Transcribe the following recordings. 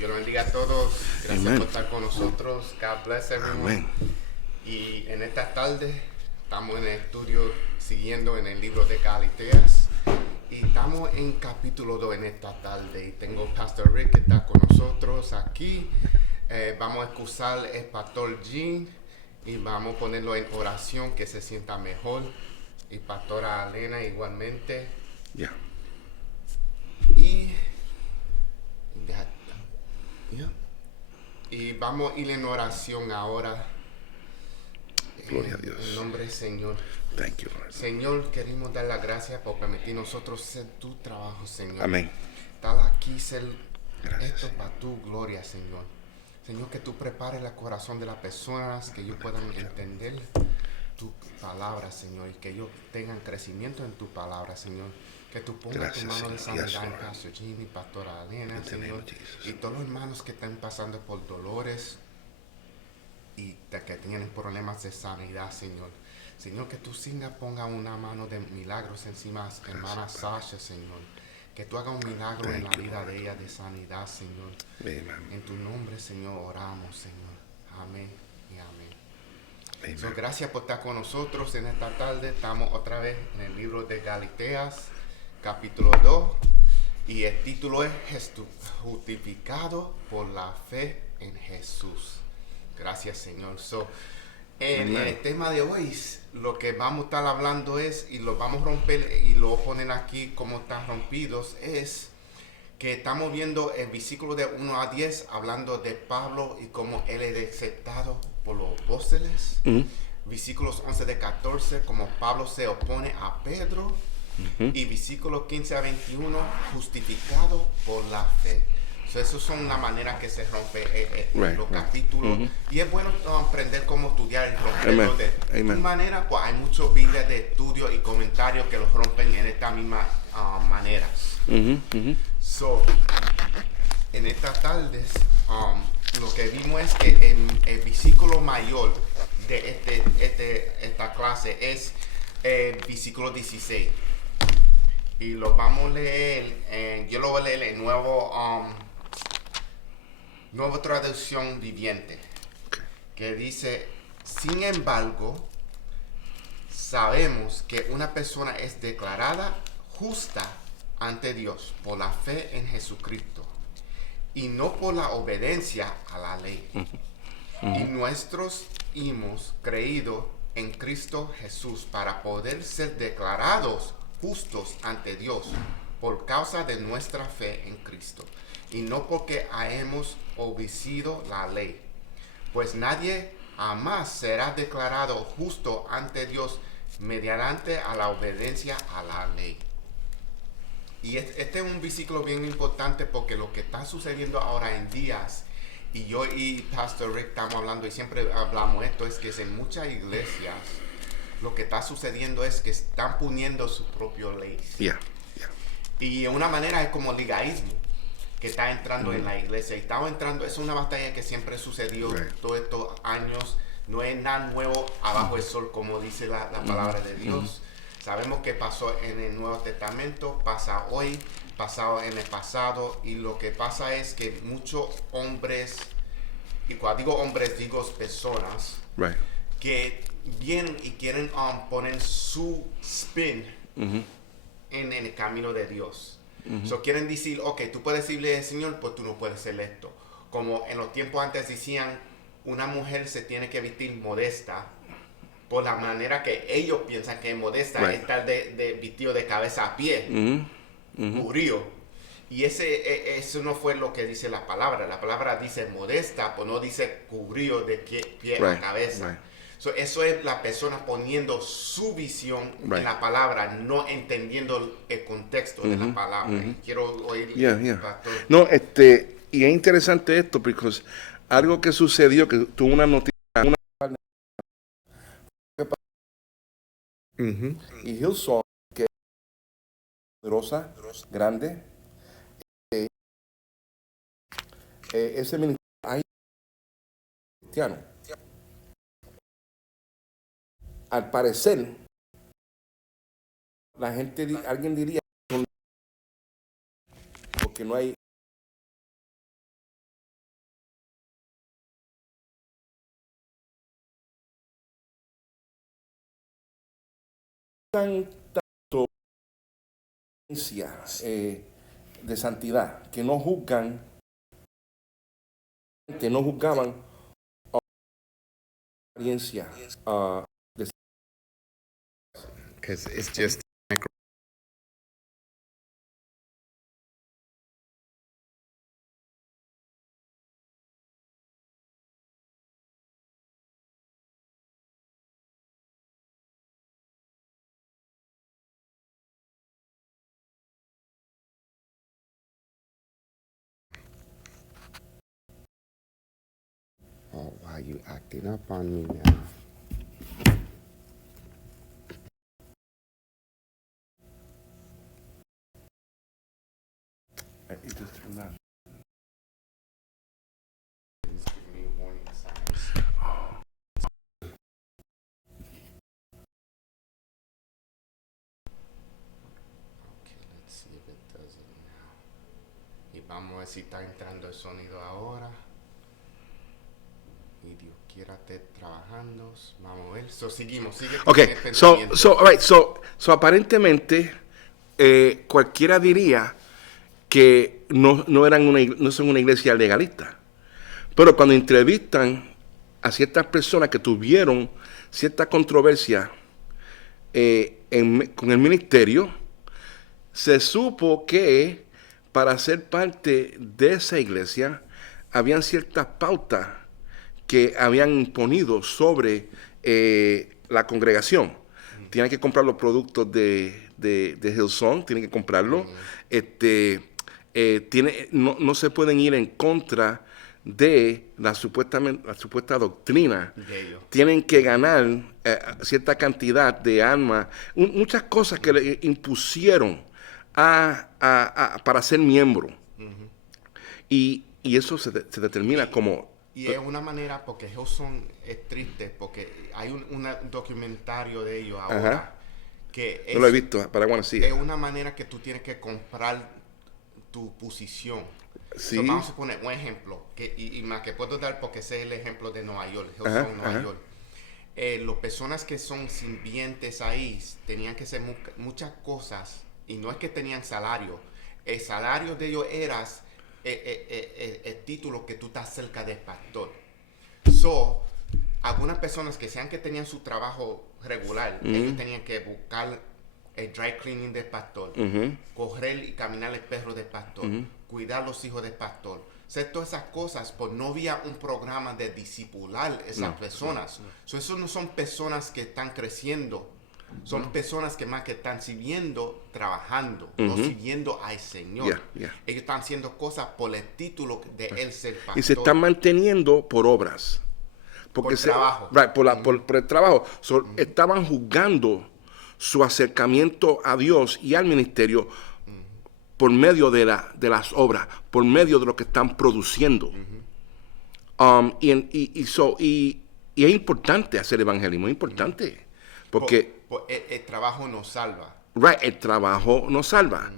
Dios los bendiga a todos. Gracias Amen. por estar con nosotros. God bless everyone. Amén. Y en esta tarde estamos en el estudio siguiendo en el libro de Galateas. Y estamos en capítulo 2 en esta tarde. Y tengo Pastor Rick que está con nosotros aquí. Vamos a excusar al Pastor Jean y vamos a ponerlo en oración que se sienta mejor. Y Pastora Elena igualmente. Ya. Y y vamos a ir en oración ahora. Gloria a Dios. En nombre del Señor. Thank you, Lord. Señor, queremos dar las gracias por permitir nosotros hacer tu trabajo, Señor. Amén. Estar aquí, ser Gracias, esto Señor. para tu gloria, Señor. Señor, que tú prepares el corazón de las personas, que ellos puedan entender tu palabra, Señor, y que ellos tengan crecimiento en tu palabra, Señor. Que tú pongas Gracias, tu mano de Señor. sanidad Yes, en Lord. Pastor Gini, Pastora Elena, In the name Señor, of Jesus. y todos los hermanos que están pasando por dolores y que tienen problemas de sanidad, Señor. Señor, que tú ponga una mano de milagros encima de hermana Sasha, Señor. Que tú hagas un milagro en la Thank you, vida Lord. de ella de sanidad, Señor. Amen. En tu nombre, Señor, oramos, Señor. Amén y amén. Amen. So, gracias por estar con nosotros en esta tarde. Estamos otra vez en el libro de Galateas, capítulo 2. Y el título es Justificado por la fe en Jesús. Gracias, Señor. En Amen. el tema de hoy, lo que vamos a estar hablando es, y lo vamos a romper y lo ponen aquí como están rompidos, es que estamos viendo el versículo de 1 a 10 hablando de Pablo y cómo él es aceptado por los apóstoles. Versículos 11 de 14, como Pablo se opone a Pedro. Y versículos 15 a 21, justificado por la fe. Esas son la manera que se rompe los capítulos. Y es bueno aprender cómo estudiar y romperlo de tu manera. Pues hay muchos videos de estudio y comentarios que los rompen en esta misma manera. En estas tardes, lo que vimos es que el versículo mayor de esta clase es el versículo 16. Y lo vamos a leer, yo lo voy a leer en nueva traducción viviente, que dice: sin embargo, sabemos que una persona es declarada justa ante Dios por la fe en Jesucristo y no por la obediencia a la ley. Y nosotros hemos creído en Cristo Jesús para poder ser declarados justos ante Dios por causa de nuestra fe en Cristo y no porque hayamos obedecido la ley, pues nadie jamás será declarado justo ante Dios mediante a la obediencia a la ley. Y este es un versículo bien importante porque lo que está sucediendo ahora en días, y yo y Pastor Rick estamos hablando y siempre hablamos esto, es que en muchas iglesias lo que está sucediendo es que están poniendo su propia ley. Y de una manera es como ligaísmo que está entrando en la iglesia. Y estamos entrando, es una batalla que siempre sucedió todos estos años. No es nada nuevo abajo del sol, como dice la palabra de Dios. Sabemos que pasó en el Nuevo Testamento, pasa hoy, pasado en el pasado. Y lo que pasa es que muchos hombres, y cuando digo hombres, digo personas, que vienen y quieren poner su spin en el camino de Dios. Quieren decir, ok, tú puedes decirle al Señor, pues tú no puedes hacer esto. Como en los tiempos antes decían, una mujer se tiene que vestir modesta por la manera que ellos piensan que es modesta, estar de vestido de cabeza a pie, cubrido. Y eso no fue lo que dice la palabra. La palabra dice modesta, pues no dice cubrido de pie a cabeza. Eso es la persona poniendo su visión en la palabra, no entendiendo el contexto de la palabra. Y quiero oír pastor. No, y es interesante esto, porque algo que sucedió, que tuvo una noticia, y Hillsong, que es poderosa, grande, ese ministerio hay cristiano. Al parecer, la gente, alguien diría, porque no hay tanto de santidad que no juzgaban apariencia de Because it's just oh, why you acting up on me now? it just turned on. He's giving me warning signs. Okay, let's see if it does it now. Y vamos a ver si está entrando el sonido ahora. Y Dios quiera esté trabajando. Vamos a ver. Seguimos. Sigue con Okay, el pensamiento. all right, so aparentemente cualquiera diría que no son una iglesia legalista. Pero cuando entrevistan a ciertas personas que tuvieron cierta controversia con el ministerio, se supo que para ser parte de esa iglesia habían ciertas pautas que habían imponido sobre la congregación. Tienen que comprar los productos de Hillsong, tienen que comprarlo. No se pueden ir en contra de la supuesta doctrina. De ellos. Tienen que ganar cierta cantidad de almas, muchas cosas que le impusieron para ser miembro. Y eso se determina como... Y es una manera, porque Hillsong es triste, porque hay un documentario de ellos ahora. Ajá. Que No lo he visto, pero bueno, sí. es una manera que tú tienes que comprar tu posición. Sí. So, vamos a poner un ejemplo, y más que puedo dar porque ese es el ejemplo de Nueva York, Hillsong, Ajá, Nueva ajá. York. Las personas que son sirvientes ahí tenían que hacer muchas cosas, y no es que tenían salario. El salario de ellos era el título que tú estás cerca del pastor. So, algunas personas que sean que tenían su trabajo regular, ellos tenían que buscar el dry cleaning del pastor, correr y caminar el perro del pastor, cuidar los hijos del pastor, hacer todas esas cosas, pues no había un programa de discipular esas personas. So, eso no son personas que están creciendo, son personas que más que están sirviendo, trabajando, no sirviendo al Señor. Ellos están haciendo cosas por el título de él ser pastor. Y se están manteniendo por obras. Por trabajo. Por el trabajo. Estaban juzgando su acercamiento a Dios y al ministerio por medio de las obras, por medio de lo que están produciendo. Y es importante hacer evangelismo, es importante. Porque el trabajo nos salva. el trabajo nos salva.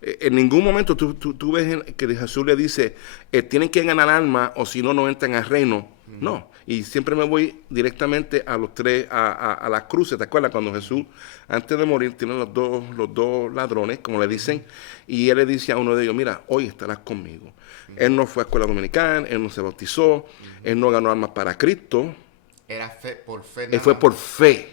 En ningún momento tú ves que Jesús le dice, tienen que ganar alma o si no, no entran al reino. No, y siempre me voy directamente a los tres, a las cruces. ¿Te acuerdas cuando Jesús, antes de morir, tiene los dos ladrones, como le dicen, y él le dice a uno de ellos, mira, hoy estarás conmigo. Él no fue a escuela dominicana, él no se bautizó, él no ganó almas para Cristo. Era por fe. Él fue por fe.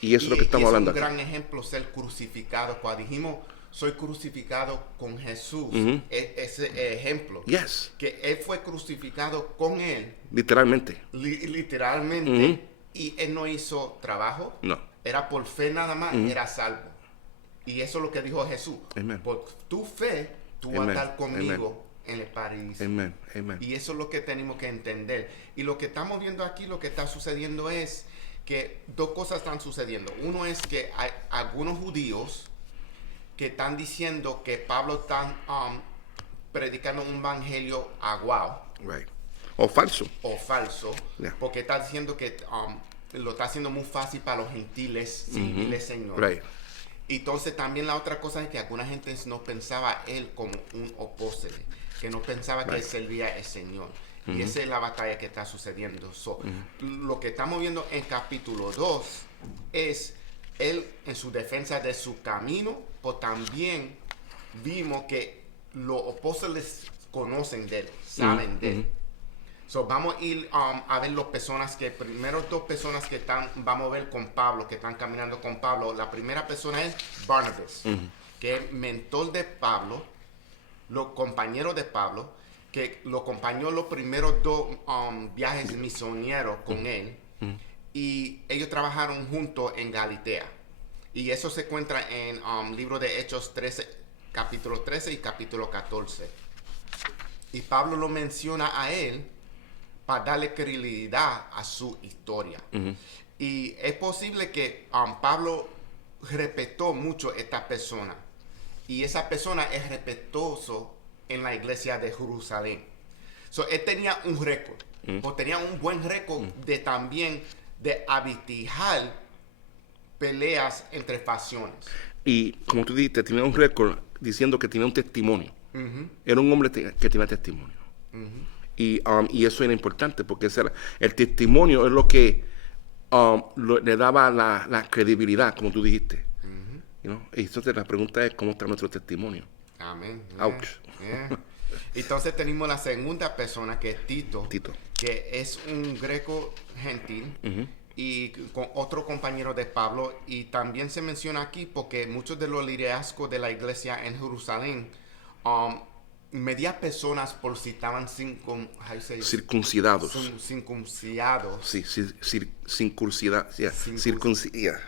Y eso es lo que estamos hablando. Es un gran ejemplo ser crucificado. Cuando dijimos, soy crucificado con Jesús, ese ejemplo. Yes. Que él fue crucificado con él. Literalmente. Literalmente. Y él no hizo trabajo. No. Era por fe nada más, era salvo. Y eso es lo que dijo Jesús. Amen. Por tu fe, tú vas a estar conmigo en el paraíso. Amen. Amen. Y eso es lo que tenemos que entender. Y lo que estamos viendo aquí, lo que está sucediendo es que dos cosas están sucediendo. Uno es que hay algunos judíos que están diciendo que Pablo está predicando un evangelio aguado. Right. O falso. Yeah. Porque está diciendo que lo está haciendo muy fácil para los gentiles servirle al Señor. Right. Y entonces también la otra cosa es que alguna gente no pensaba él como un opósito, que no pensaba que él servía al Señor. Y esa es la batalla que está sucediendo. Lo que estamos viendo en capítulo 2 es él en su defensa de su camino, pues también vimos que los apóstoles conocen de él, saben de él. So, vamos a ir a ver las personas que, primero dos personas que están, vamos a ver con Pablo, que están caminando con Pablo. La primera persona es Barnabas, que es mentor de Pablo, los compañeros de Pablo, que lo acompañó los primeros dos viajes misioneros con él, y ellos trabajaron juntos en Galatea. Y eso se encuentra en libro de Hechos 13, capítulo 13 y capítulo 14. Y Pablo lo menciona a él para darle credibilidad a su historia. Y es posible que Pablo respetó mucho a esta persona. Y esa persona es respetuoso en la iglesia de Jerusalén. So, él tenía un récord. O tenía un buen récord de también de habitijar peleas entre facciones. Y como tú dijiste, tenía un récord diciendo que tenía un testimonio. Era un hombre que tenía testimonio. Y eso era importante porque el testimonio es lo que le daba la credibilidad, como tú dijiste. You know? Y entonces la pregunta es, ¿cómo está nuestro testimonio? Amén. Ouch. Entonces tenemos la segunda persona, que es Tito. Tito. Que es un greco gentil y con otro compañero de Pablo. Y también se menciona aquí porque muchos de los liderazgos de la iglesia en Jerusalén, media personas por si estaban circuncidados. Circuncidados. Sí, circuncidad. Yeah. Circuncidad.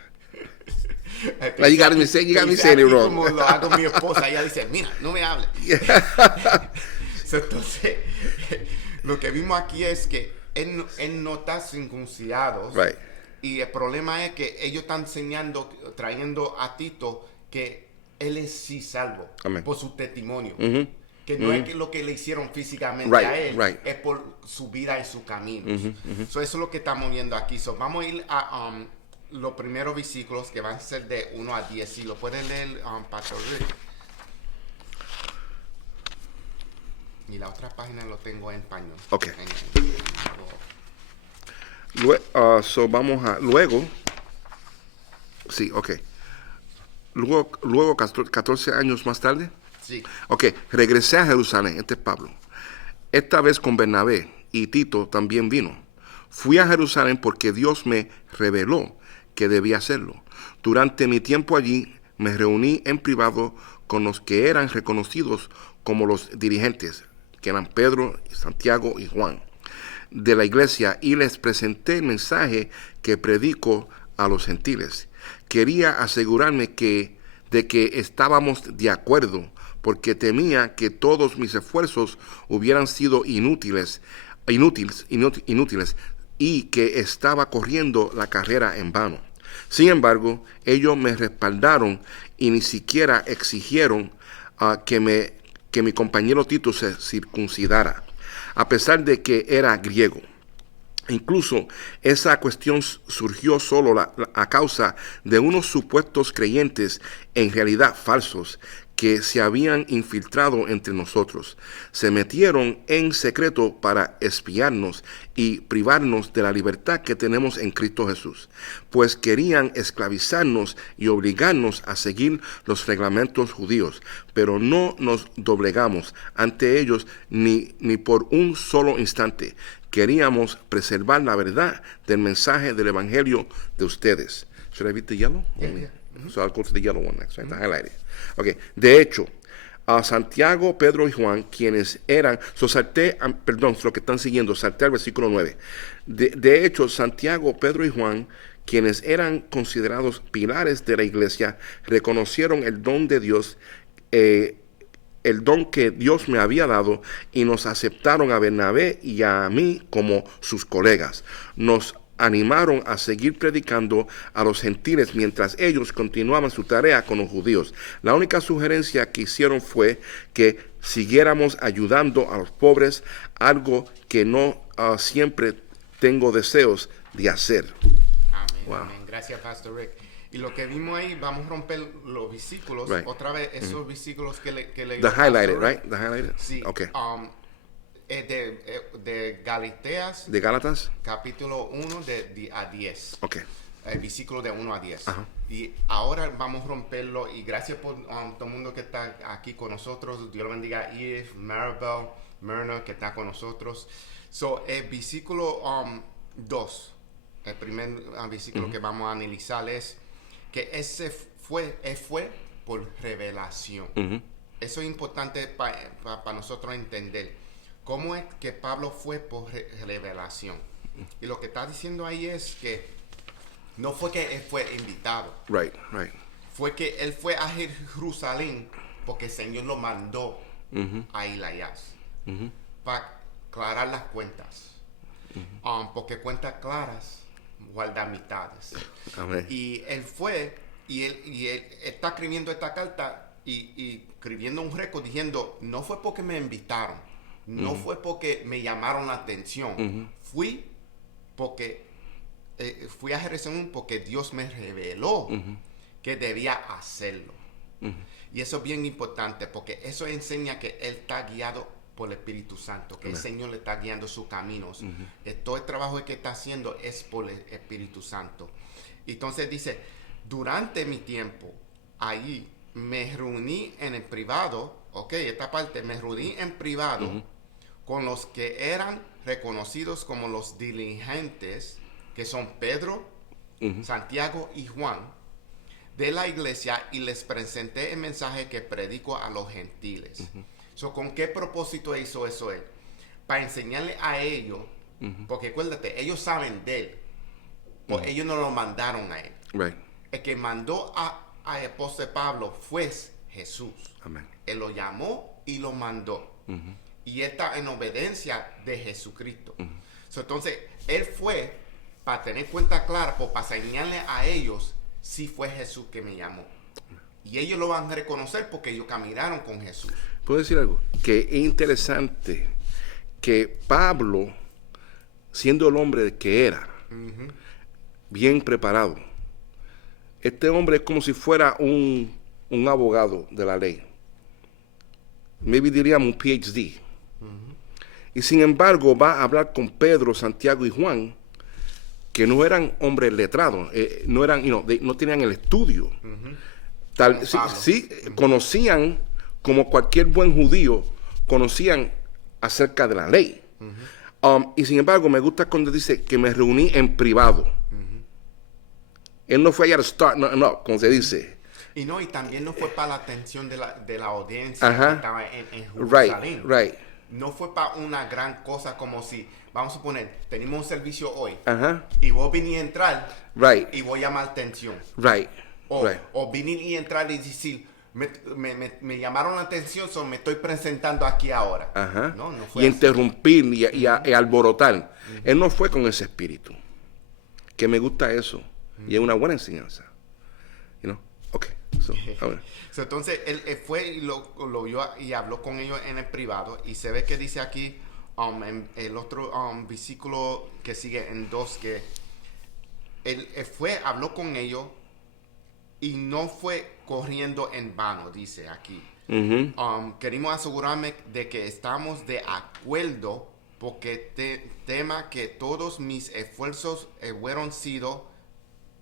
You got me saying it wrong. Como lo hago mi esposa, ella dice, mira, no me hables. Entonces, lo que vimos aquí es que él no está circuncidado. Right. Y el problema es que ellos están trayendo a Tito que él es sí salvo. Amen. Por su testimonio. Que no es que lo que le hicieron físicamente a él, es por su vida y su camino. So, eso es lo que estamos viendo aquí. So, vamos a ir a los primeros versículos, que van a ser de 1 a 10. Si lo pueden leer, Pastor Rick. Y la otra página lo tengo en español. Ok. Vamos a... Luego... Sí, ok. Luego 14 años más tarde. Sí. Ok, regresé a Jerusalén. Este es Pablo. Esta vez con Bernabé, y Tito también vino. Fui a Jerusalén porque Dios me reveló que debía hacerlo. Durante mi tiempo allí me reuní en privado con los que eran reconocidos como los dirigentes, que eran Pedro, Santiago y Juan, de la iglesia, y les presenté el mensaje que predico a los gentiles. Quería asegurarme de que estábamos de acuerdo, porque temía que todos mis esfuerzos hubieran sido inútiles y que estaba corriendo la carrera en vano. Sin embargo, ellos me respaldaron y ni siquiera exigieron que mi compañero Tito se circuncidara, a pesar de que era griego. Incluso esa cuestión surgió solo a causa de unos supuestos creyentes, en realidad falsos, que se habían infiltrado entre nosotros. Se metieron en secreto para espiarnos y privarnos de la libertad que tenemos en Cristo Jesús, pues querían esclavizarnos y obligarnos a seguir los reglamentos judíos, pero no nos doblegamos ante ellos ni por un solo instante. Queríamos preservar la verdad del mensaje del evangelio de ustedes. Should I read the yellow? Yeah. So I'll go to the yellow one next, right? The highlighted. Okay. De hecho, a Santiago, Pedro y Juan, quienes eran, lo que están siguiendo, salté al versículo 9. De hecho, Santiago, Pedro y Juan, quienes eran considerados pilares de la iglesia, reconocieron el don de Dios, el don que Dios me había dado, y nos aceptaron a Bernabé y a mí como sus colegas. Nos animaron a seguir predicando a los gentiles mientras ellos continuaban su tarea con los judíos. La única sugerencia que hicieron fue que siguiéramos ayudando a los pobres, algo que no siempre tengo deseos de hacer. Amén, Wow. amén. Gracias, Pastor Rick. Y lo que vimos ahí, vamos a romper los versículos. Right. Otra vez, esos versículos que le The highlighted, right? The highlighted? Sí. Okay. De Galateas, ¿De Gálatas? capítulo 1 a 10. Okay. el versículo de 1 a 10. Ajá. Y ahora vamos a romperlo. Y gracias por todo el mundo que está aquí con nosotros. Dios lo bendiga a Edith, Maribel, Myrna, que está con nosotros. So, el versículo 2, el primer versículo que vamos a analizar es que él fue por revelación. Eso es importante para nosotros entender. ¿Cómo es que Pablo fue por revelación? Y lo que está diciendo ahí es que no fue que él fue invitado. Right. Fue que él fue a Jerusalén porque el Señor lo mandó a Elías para aclarar las cuentas. Porque cuentas claras guardan mitades. Amén. Y él fue, y él está escribiendo esta carta y escribiendo un récord diciendo, no fue porque me invitaron, no fue porque me llamaron la atención, fui a Jerusalén porque Dios me reveló que debía hacerlo. Y eso es bien importante porque eso enseña que él está guiado por el Espíritu Santo, que el Señor le está guiando sus caminos. Todo el trabajo que está haciendo es por el Espíritu Santo. Entonces dice, durante mi tiempo ahí me reuní en el privado, esta parte, me reuní en privado con los que eran reconocidos como los diligentes, que son Pedro, Santiago y Juan, de la iglesia, y les presenté el mensaje que predico a los gentiles. ¿Con qué propósito hizo eso él? Para enseñarle a ellos, porque acuérdate, ellos saben de él, pues ellos no lo mandaron a él. Right. El que mandó a apóstol Pablo fue Jesús. Amén. Él lo llamó y lo mandó. Y él está en obediencia de Jesucristo. Entonces, él fue para tener cuenta clara, para enseñarle a ellos si fue Jesús que me llamó. Y ellos lo van a reconocer porque ellos caminaron con Jesús. ¿Puedo decir algo? Que es interesante que Pablo, siendo el hombre que era, bien preparado, este hombre es como si fuera un abogado de la ley. Maybe diríamos un PhD. Y sin embargo va a hablar con Pedro, Santiago y Juan, que no eran hombres letrados, no eran, no tenían el estudio. Sí, conocían, como cualquier buen judío, conocían acerca de la ley. Y sin embargo, me gusta cuando dice que me reuní en privado. Él no fue allá a start, no, como se dice. Y también no fue para la atención de la audiencia que estaba en Jerusalén. Right. No fue para una gran cosa como si, vamos a poner, tenemos un servicio hoy Ajá. y vos vinís a entrar y voy a llamar atención. Right. O vinir y entrar y decir, me llamaron la atención, me estoy presentando aquí ahora. Ajá. No fue y así. Interrumpir y alborotar. Él no fue con ese espíritu. Que me gusta eso. Y es una buena enseñanza. Okay. Entonces él fue y lo vio y habló con ellos en el privado. Y se ve que dice aquí, en el otro versículo que sigue en 2, que él habló con ellos y no fue corriendo en vano, dice aquí. Queremos asegurarme de que estamos de acuerdo porque tema que todos mis esfuerzos hubieran sido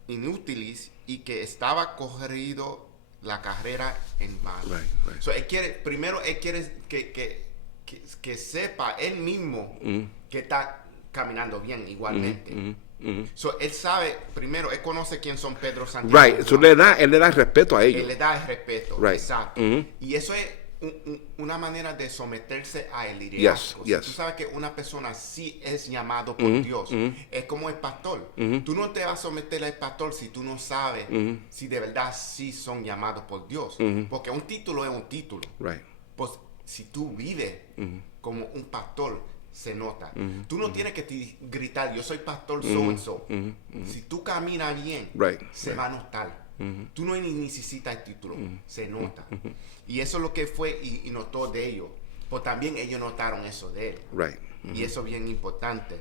inútiles y que estaba corrido la carrera en vano. Right. So, él quiere que sepa él mismo que está caminando bien igualmente. So, él sabe, primero, él conoce quién son Pedro, Santiago. Right. So, él le da respeto a ellos. Él le da el respeto. Right. Exacto. Y eso es una manera de someterse a el liderazgo. Yes. Si tú sabes que una persona sí es llamado por Dios, es como el pastor. Tú no te vas a someter al pastor si tú no sabes si de verdad sí son llamados por Dios. Porque un título es un título. Right. Pues si tú vives como un pastor, se nota. Tú no tienes que gritar, yo soy pastor so and so. Si tú caminas bien, se va a notar. Tú no necesitas el título, se nota. Y eso es lo que fue y notó de ellos. Pues también ellos notaron eso de él. Y eso es bien importante.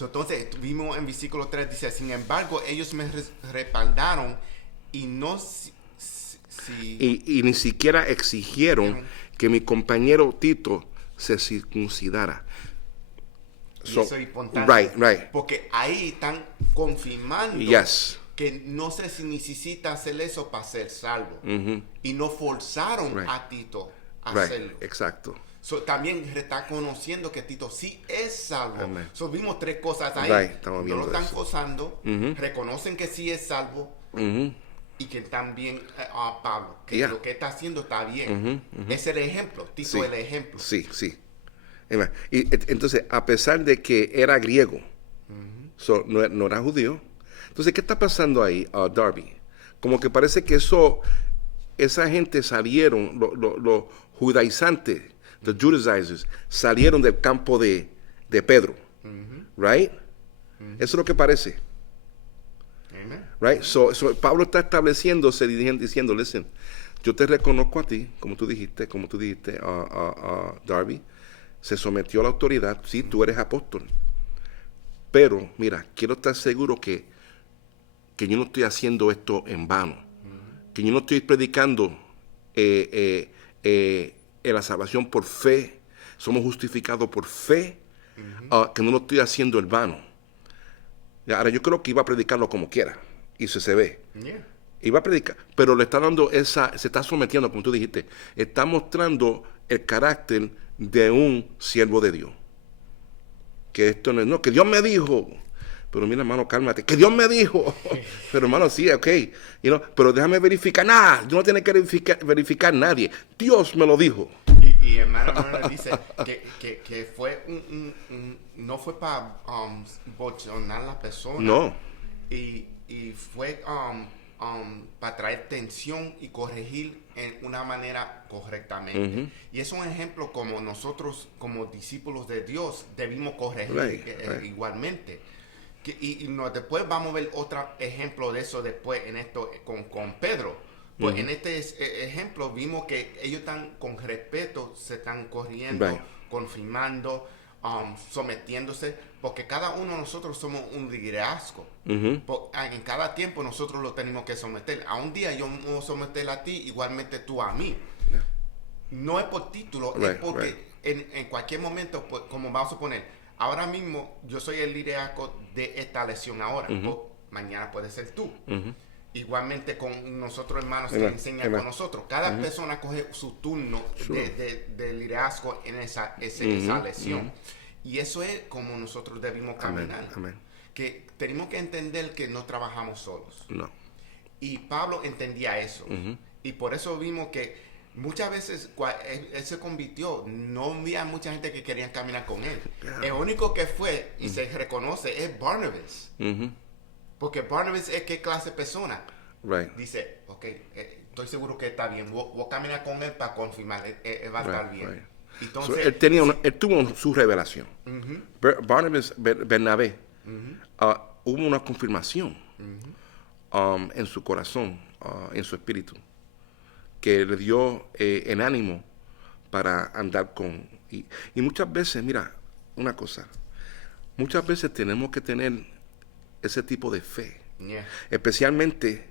Entonces, vimos en versículo 3, dice, sin embargo, ellos me respaldaron y no y ni siquiera exigieron que mi compañero Tito se circuncidara. Y So, eso es importante. right. Porque ahí están confirmando Yes. que no se necesita hacer eso para ser salvo. Y no forzaron Right. a Tito a Right. hacerlo. Exacto. So, también está conociendo que Tito sí es salvo. Amen. So, vimos tres cosas ahí. Right, estamos No viendo lo están eso. forzando, reconocen que sí es salvo y que también Pablo, que Yeah. lo que está haciendo está bien. Es el ejemplo, Tito Sí. es el ejemplo. Sí. Amen. Y entonces, a pesar de que era griego, so, no era judío, entonces, ¿qué está pasando ahí, Darby? Como que parece que esa gente salieron, los judaizantes, the Judaizers, salieron del campo de Pedro, right? Eso es lo que parece, Amen. right? So Pablo está estableciéndose, diciendo, listen, yo te reconozco a ti, como tú dijiste, Darby, se sometió a la autoridad, sí, tú eres apóstol, pero, mira, quiero estar seguro que yo no estoy haciendo esto en vano, que yo no estoy predicando la salvación por fe, somos justificados por fe, que no lo estoy haciendo en vano. Ahora, yo creo que iba a predicarlo como quiera, y se ve. Yeah. Iba a predicar, pero le está dando se está sometiendo, como tú dijiste, está mostrando el carácter de un siervo de Dios. Que esto no, que Dios me dijo. Pero mira, hermano, cálmate. Que Dios me dijo. Pero hermano, sí, ok. Pero déjame verificar. Nada, yo no tengo que verificar nadie. Dios me lo dijo. Y hermano dice que fue no fue para bochornar a la persona. No. Y fue para traer tensión y corregir en una manera correctamente. Y es un ejemplo como nosotros, como discípulos de Dios, debimos corregir Right. igualmente. Después vamos a ver otro ejemplo de eso después en esto con Pedro. Pues en este ejemplo vimos que ellos están con respeto, se están corriendo, Right. confirmando, sometiéndose, porque cada uno de nosotros somos un liderazgo. En cada tiempo nosotros lo tenemos que someter. A un día yo me voy a someter a ti, igualmente tú a mí. No es por título, es porque en cualquier momento, pues, como vamos a poner, ahora mismo yo soy el liderazgo de esta lección ahora, pues, mañana puede ser tú. Igualmente con nosotros hermanos que enseñan con nosotros. Cada persona coge su turno de liderazgo en esa lección. Y eso es como nosotros debemos caminar. Amén. Que tenemos que entender que no trabajamos solos. No. Y Pablo entendía eso. Y por eso vimos que muchas veces él se convirtió, no había mucha gente que quería caminar con él. El único que fue y se reconoce es Barnabas. Porque Barnabas es qué clase de persona. Right. Dice, ok, estoy seguro que está bien. Voy a caminar con él para confirmar. Él va a estar bien. Right. Entonces, Él tuvo su revelación. Barnabas, Bernabé, hubo una confirmación en su corazón, en su espíritu, que le dio el ánimo para andar con... Y muchas veces, mira, una cosa, muchas veces tenemos que tener ese tipo de fe, especialmente,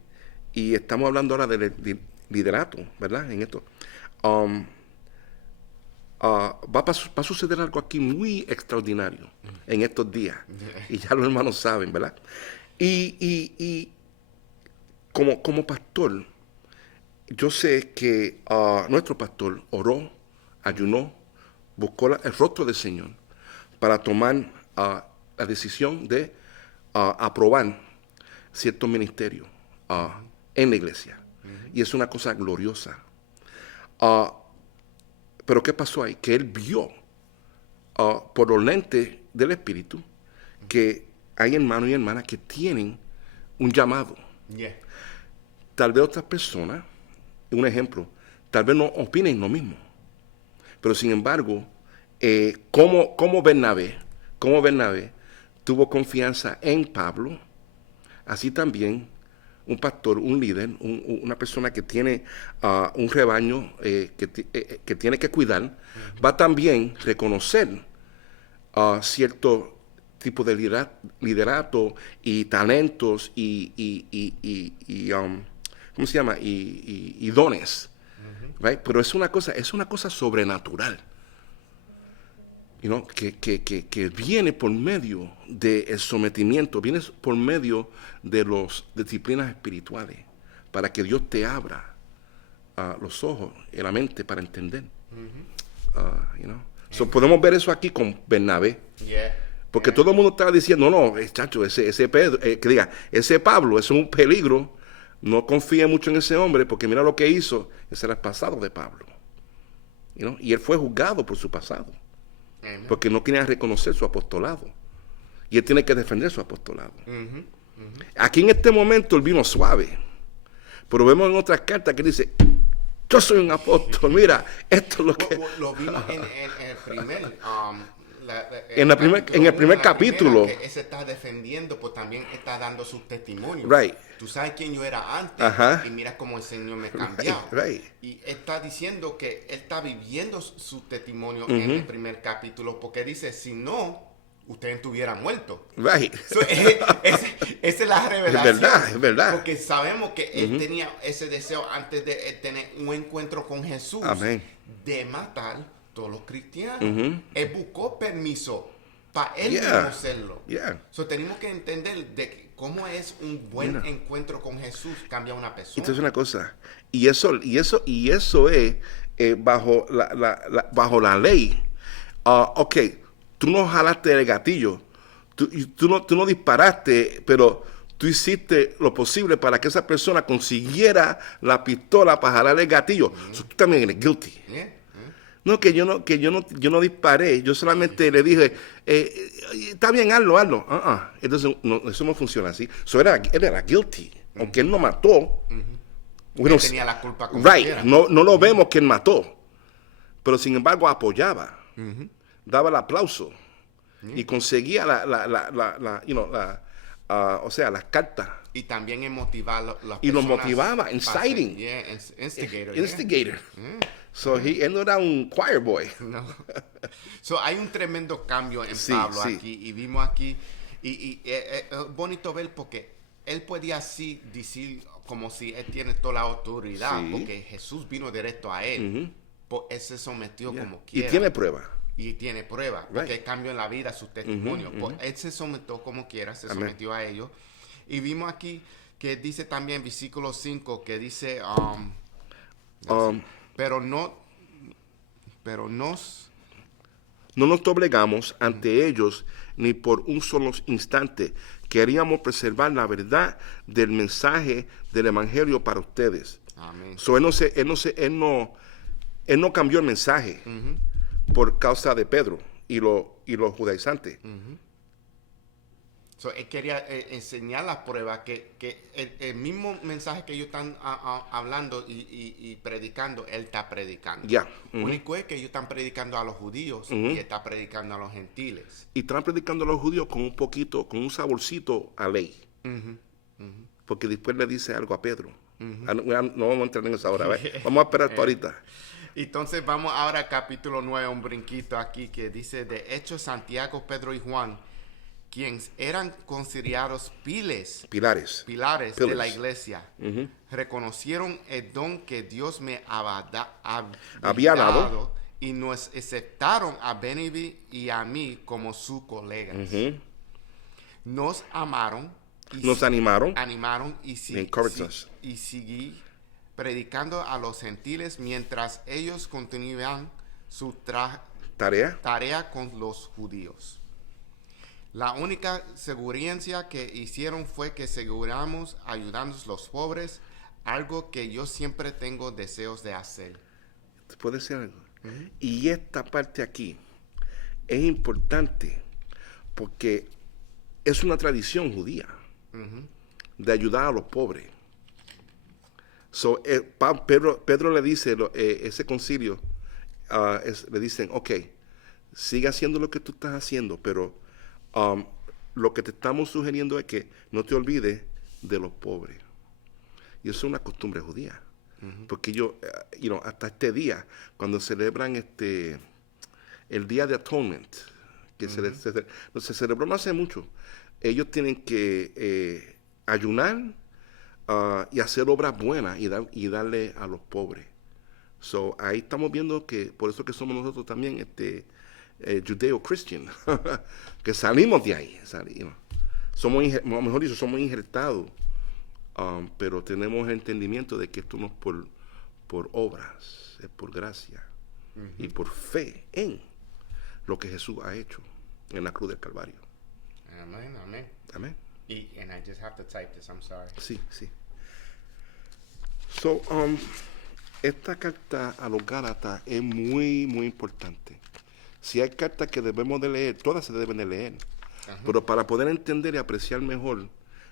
y estamos hablando ahora de liderato, ¿verdad? En esto. Va a suceder algo aquí muy extraordinario en estos días, y ya los hermanos saben, ¿verdad? Y como pastor, yo sé que nuestro pastor oró, ayunó, buscó el rostro del Señor para tomar la decisión de aprobar ciertos ministerios en la iglesia. Y es una cosa gloriosa. Pero ¿qué pasó ahí? Que él vio por los lentes del Espíritu que hay hermanos y hermanas que tienen un llamado. Tal vez otras personas, un ejemplo, tal vez no opinen lo mismo. Pero sin embargo, como Bernabé tuvo confianza en Pablo, así también un pastor, un líder, una persona que tiene un rebaño que tiene que cuidar, va también a reconocer cierto tipo de liderato y talentos y ¿cómo se llama? Y dones. Right? Pero es una cosa sobrenatural. que viene por medio del sometimiento, viene por medio de las disciplinas espirituales, para que Dios te abra los ojos y la mente para entender. So, podemos ver eso aquí con Bernabé. Yeah. Porque todo el mundo estaba diciendo, no, chacho, ese Pedro, ese Pablo es un peligro, no confíe mucho en ese hombre, porque mira lo que hizo, ese era el pasado de Pablo. Y él fue juzgado por su pasado, porque no quería reconocer su apostolado. Y él tiene que defender su apostolado. Aquí en este momento él vino suave, pero vemos en otras cartas que dice, yo soy un apóstol, mira, esto es lo que... Lo vimos en el primer... en el primer capítulo. Que se está defendiendo, pues también está dando sus testimonios. Right. Tú sabes quién yo era antes, y mira cómo el Señor me cambió. Right. Y está diciendo que él está viviendo su testimonio en el primer capítulo, porque dice, si no, usted estuviera muerto. Right. So, esa es la revelación. Es verdad. Porque sabemos que él tenía ese deseo antes de tener un encuentro con Jesús. Amén. De matar todos los cristianos. Él buscó permiso para él mismo hacerlo. So, tenemos que entender de cómo es un buen encuentro con Jesús cambia a una persona. Esto es una cosa, y eso es bajo la ley. Ok, tú no jalaste el gatillo, tú no disparaste, pero tú hiciste lo posible para que esa persona consiguiera la pistola para jalar el gatillo. So, tú también eres guilty. No, que yo no disparé, yo solamente le dije, está bien, hazlo. Entonces, eso no funciona así. So, él era guilty, aunque él no mató. Él tenía la culpa como quiera. No lo vemos que él mató, pero sin embargo apoyaba, daba el aplauso y conseguía las cartas. Y también motivar las personas. Y los motivaba, inciting. Instigator. So, él no era un choir boy. No. So, hay un tremendo cambio en Pablo aquí. Y vimos aquí. Y es bonito ver porque él podía así decir como si él tiene toda la autoridad. Porque Jesús vino directo a él. Pues él se sometió como quiera. Y tiene prueba. Porque él cambió en la vida su testimonio. Pues él se sometió como quiera. Se sometió a ellos. Y vimos aquí que dice también, versículo 5, que dice... Pero no nos doblegamos ante ellos ni por un solo instante. Queríamos preservar la verdad del mensaje del evangelio para ustedes. Amén. So, él no cambió el mensaje por causa de Pedro y los judaizantes. So, él quería enseñar las pruebas que el mismo mensaje que ellos están hablando y predicando, él está predicando. Único es que ellos están predicando a los judíos y él está predicando a los gentiles. Y están predicando a los judíos con un saborcito a ley. Porque después le dice algo a Pedro. No vamos a entrar en eso ahora. Vamos a esperar para ahorita. Entonces vamos ahora al capítulo 9, un brinquito aquí que dice, de hecho Santiago, Pedro y Juan, quienes eran considerados pilares de la iglesia, reconocieron el don que Dios me había dado y nos aceptaron a Benny y a mí como sus colegas. Nos amaron, nos animaron y seguí predicando a los gentiles mientras ellos continuaban su tarea con los judíos. La única seguridad que hicieron fue que aseguramos ayudando a los pobres, algo que yo siempre tengo deseos de hacer. ¿Puede decir algo? Y esta parte aquí es importante porque es una tradición judía de ayudar a los pobres. So, Pedro le dice, ese concilio, le dicen, ok, sigue haciendo lo que tú estás haciendo, pero lo que te estamos sugiriendo es que no te olvides de los pobres. Y eso es una costumbre judía. Porque ellos, hasta este día, cuando celebran el Día de Atonement, que se celebró no hace mucho, ellos tienen que ayunar y hacer obras buenas y darle a los pobres. So, ahí estamos viendo que por eso que somos nosotros también judeo-christian, que salimos de ahí, somos, mejor dicho, somos injertados, pero tenemos entendimiento de que esto no es por obras, es por gracia y por fe en lo que Jesús ha hecho en la cruz del Calvario. Amén, amén. Amén. And I just have to type this, I'm sorry. Sí, sí. So, esta carta a los Gálatas es muy, muy importante. Si hay cartas que debemos de leer, todas se deben de leer. Pero para poder entender y apreciar mejor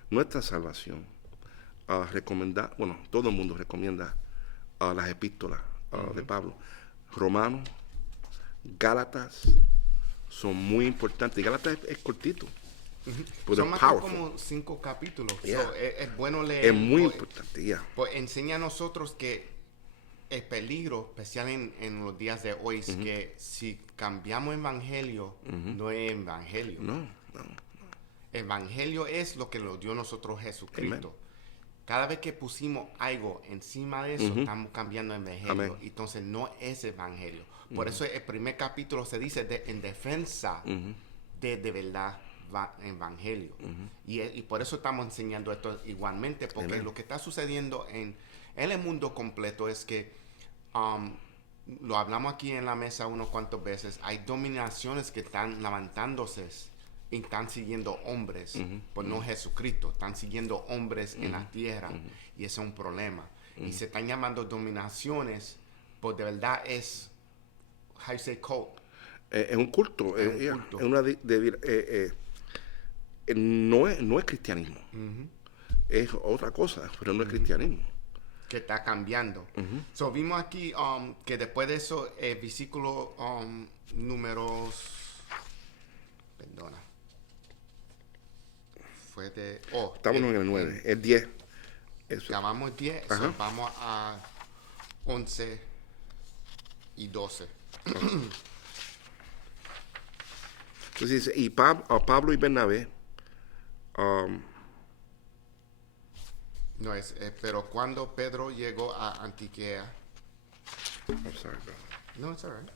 nuestra salvación, todo el mundo recomienda las epístolas de Pablo. Romanos, Gálatas, son muy importantes. Gálatas es cortito. Son más que como 5 capítulos. Yeah. So, es bueno leer. Es muy importante, Pues enseña a nosotros que el peligro, especial en los días de hoy, es que si cambiamos evangelio, no es evangelio. No. Evangelio es lo que nos dio nosotros Jesucristo. Amen. Cada vez que pusimos algo encima de eso, estamos cambiando evangelio. Amen. Entonces no es evangelio. Por eso el primer capítulo se dice en defensa de verdad evangelio. Y por eso estamos enseñando esto igualmente, porque Amen. lo que está sucediendo en el mundo completo es que lo hablamos aquí en la mesa unos cuantos veces, hay dominaciones que están levantándose y están siguiendo hombres, pues no Jesucristo, están siguiendo hombres en la tierra, y ese es un problema. Y se están llamando dominaciones, pues de verdad es, how you say, cult. Es un culto, Es un culto. es una no es cristianismo, es otra cosa, pero no es cristianismo. Que está cambiando. So, vimos aquí que después de eso, el versículo números, perdona, fue de, Estamos en el 9, el 10. Eso. Llamamos 10, so vamos a 11 y 12. Entonces dice, y Pablo y Bernabé, No es, pero cuando Pedro llegó a Antioquía, I'm sorry, brother. no, it's all right.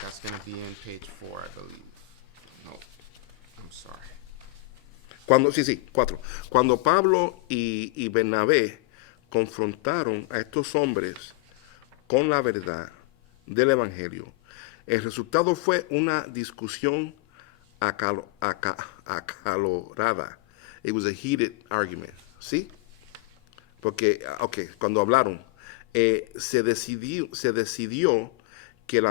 That's going to be in page 4, I believe. No, I'm sorry. 4. Cuando Pablo y Bernabé confrontaron a estos hombres con la verdad del Evangelio, el resultado fue una discusión acalorada. It was a heated argument, ¿sí? Porque, cuando hablaron, se decidió que el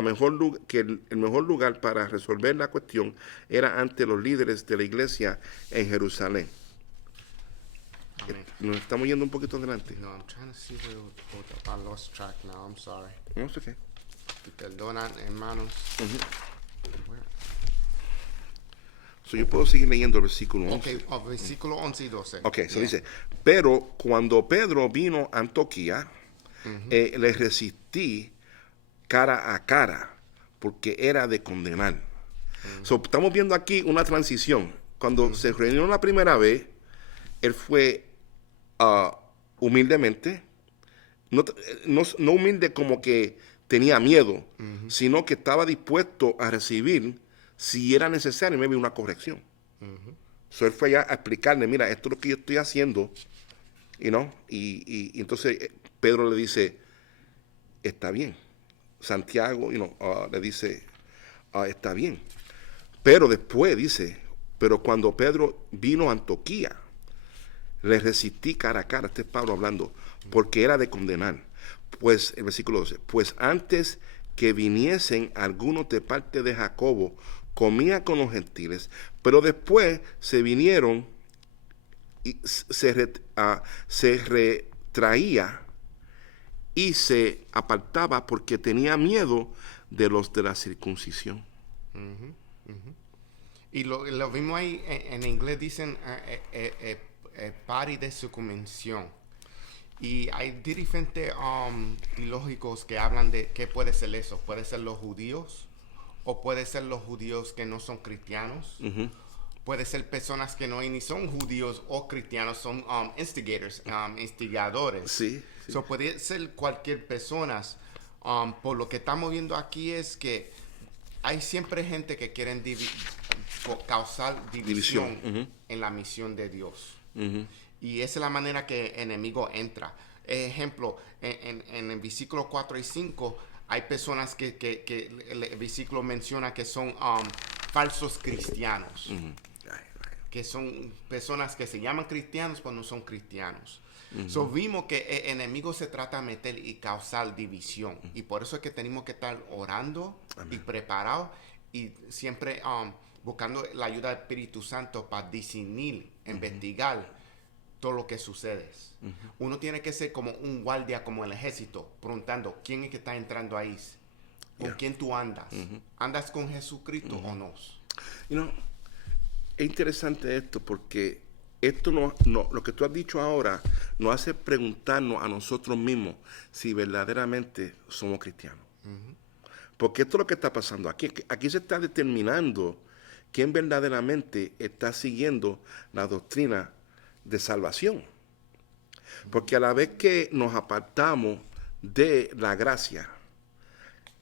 mejor lugar para resolver la cuestión era ante los líderes de la iglesia en Jerusalén. Amén. Nos estamos yendo un poquito adelante. No, I'm trying to see where I lost track now. I'm sorry. No, it's okay. Y perdonan, hermanos. Where- So yo puedo seguir leyendo el versículo 11. Ok, versículo 11 y 12. Ok, so Yeah. dice, pero cuando Pedro vino a Antioquía, le resistí cara a cara, porque era de condenar. So, estamos viendo aquí una transición. Cuando se reunió la primera vez, él fue humildemente, no humilde como que tenía miedo, sino que estaba dispuesto a recibir, si era necesario, maybe una corrección. So, él fue allá a explicarle, mira, esto es lo que yo estoy haciendo, y entonces Pedro le dice, está bien. Santiago, le dice, está bien. Pero después dice, pero cuando Pedro vino a Antioquía, le resistí cara a cara, este es Pablo hablando, porque era de condenar. Pues, el versículo 12, pues antes que viniesen algunos de parte de Jacobo, comía con los gentiles, pero después se vinieron y se retraía y se apartaba porque tenía miedo de los de la circuncisión. Y lo vimos ahí, en inglés dicen party de circuncisión. Y hay diferentes teológicos que hablan de qué puede ser eso. Puede ser los judíos, o puede ser los judíos que no son cristianos. Puede ser personas que no ni son judíos o cristianos, son instigadores. Sí. So, puede ser cualquier persona. Por lo que estamos viendo aquí es que hay siempre gente que quieren causar división en la misión de Dios. Y esa es la manera que el enemigo entra. Ejemplo, en el versículo 4 y 5 hay personas que el versículo menciona que son falsos cristianos. Que son personas que se llaman cristianos pero no son cristianos. So vimos que el enemigo se trata de meter y causar división. Y por eso es que tenemos que estar orando y preparados y siempre buscando la ayuda del Espíritu Santo para discernir, investigar todo lo que sucede. Uno tiene que ser como un guardia, como el ejército, preguntando quién es que está entrando ahí, con quién tú andas. ¿Andas con Jesucristo o no? Es interesante esto porque esto lo que tú has dicho ahora nos hace preguntarnos a nosotros mismos si verdaderamente somos cristianos. Porque esto es lo que está pasando. Aquí se está determinando quién verdaderamente está siguiendo la doctrina de salvación. Porque a la vez que nos apartamos de la gracia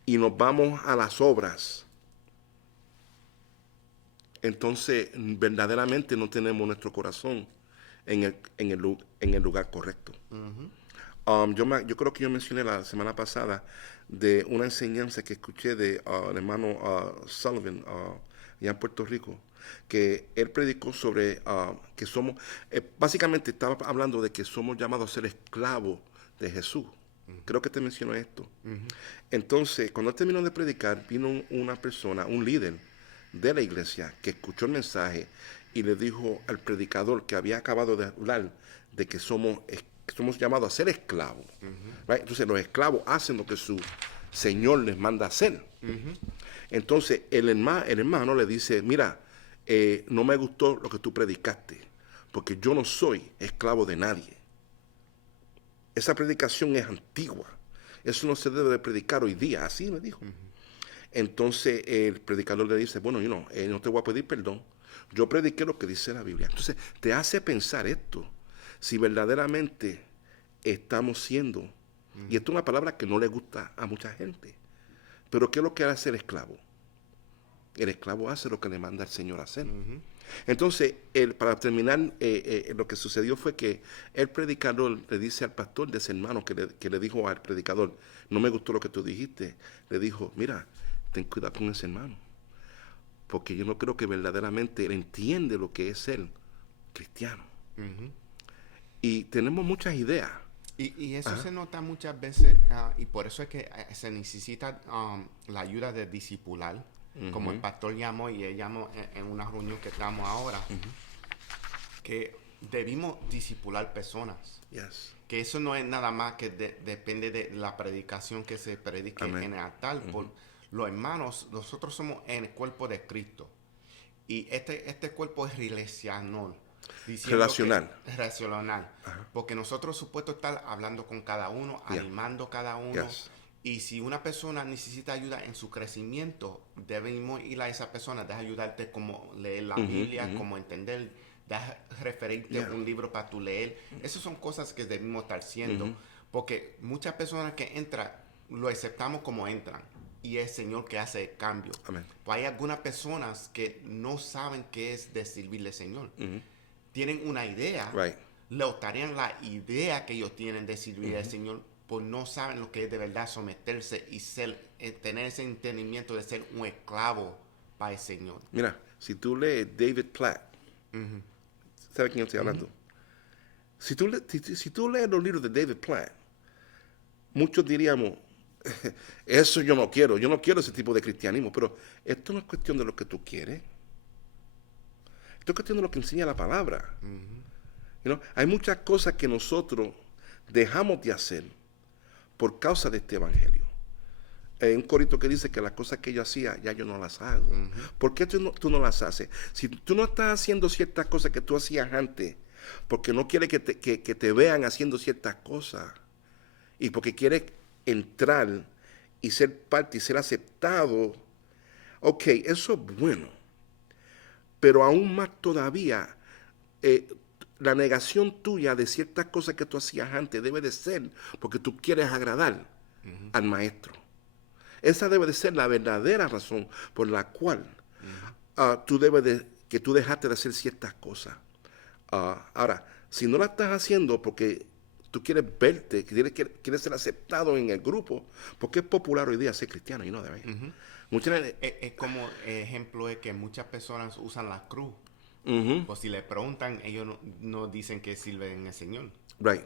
y nos vamos a las obras, entonces verdaderamente no tenemos nuestro corazón en el lugar correcto. Yo creo que yo mencioné la semana pasada de una enseñanza que escuché de el hermano Sullivan allá en Puerto Rico, que él predicó sobre que somos, básicamente estaba hablando de que somos llamados a ser esclavos de Jesús. Creo que te mencionó esto. Entonces, cuando él terminó de predicar, vino una persona, un líder de la iglesia, que escuchó el mensaje y le dijo al predicador que había acabado de hablar de que somos llamados a ser esclavos. Right? Entonces los esclavos hacen lo que su señor les manda hacer. Entonces el hermano le dice, mira, no me gustó lo que tú predicaste, porque yo no soy esclavo de nadie. Esa predicación es antigua. Eso no se debe de predicar hoy día. Así me dijo. Entonces el predicador le dice, bueno, no te voy a pedir perdón. Yo prediqué lo que dice la Biblia. Entonces te hace pensar esto, si verdaderamente estamos siendo, y esto es una palabra que no le gusta a mucha gente, pero ¿qué es lo que hace el esclavo? El esclavo hace lo que le manda el Señor a hacer. Entonces, para terminar, lo que sucedió fue que el predicador le dice al pastor de ese hermano que le dijo al predicador, no me gustó lo que tú dijiste, le dijo, mira, ten cuidado con ese hermano, porque yo no creo que verdaderamente él entiende lo que es ser cristiano. Y tenemos muchas ideas. Y eso se nota muchas veces, y por eso es que se necesita la ayuda de discipular, como el pastor llamó y él llamó en una reunión que estamos ahora, que debimos discipular personas. Que eso no es nada más que depende de la predicación que se predique en el altar. Por los hermanos, nosotros somos en el cuerpo de Cristo. Y este cuerpo es relacional. Relacional. Porque nosotros supuesto estar hablando con cada uno, animando cada uno. Y si una persona necesita ayuda en su crecimiento, debemos ir a esa persona, deja ayudarte como leer la Biblia, como entender, deja referirte a un libro para tu leer. Esas son cosas que debemos estar haciendo. Porque muchas personas que entran, lo aceptamos como entran. Y es el Señor que hace el cambio. Pues hay algunas personas que no saben qué es de servirle al Señor. Tienen una idea, le gustarían la idea que ellos tienen de servir al Señor, pues no saben lo que es de verdad someterse y tener ese entendimiento de ser un esclavo para el Señor. Mira, si tú lees David Platt, ¿sabes quién estoy hablando? Si tú lees los libros de David Platt, muchos diríamos, eso yo no quiero ese tipo de cristianismo, pero esto no es cuestión de lo que tú quieres. Esto es cuestión de lo que enseña la palabra. Hay muchas cosas que nosotros dejamos de hacer por causa de este evangelio. Hay un corito que dice que las cosas que yo hacía, ya yo no las hago. ¿Por qué tú no las haces? Si tú no estás haciendo ciertas cosas que tú hacías antes, porque no quieres que te vean haciendo ciertas cosas, y porque quieres entrar y ser parte y ser aceptado, ok, eso es bueno. Pero aún más todavía, la negación tuya de ciertas cosas que tú hacías antes debe de ser porque tú quieres agradar al maestro. Esa debe de ser la verdadera razón por la cual que tú dejaste de hacer ciertas cosas. Ahora, si no la estás haciendo porque tú quieres verte, quieres ser aceptado en el grupo, porque es popular hoy día ser cristiano, Es como ejemplo es que muchas personas usan la cruz. Pues si le preguntan, ellos no dicen que sirven al Señor. Right.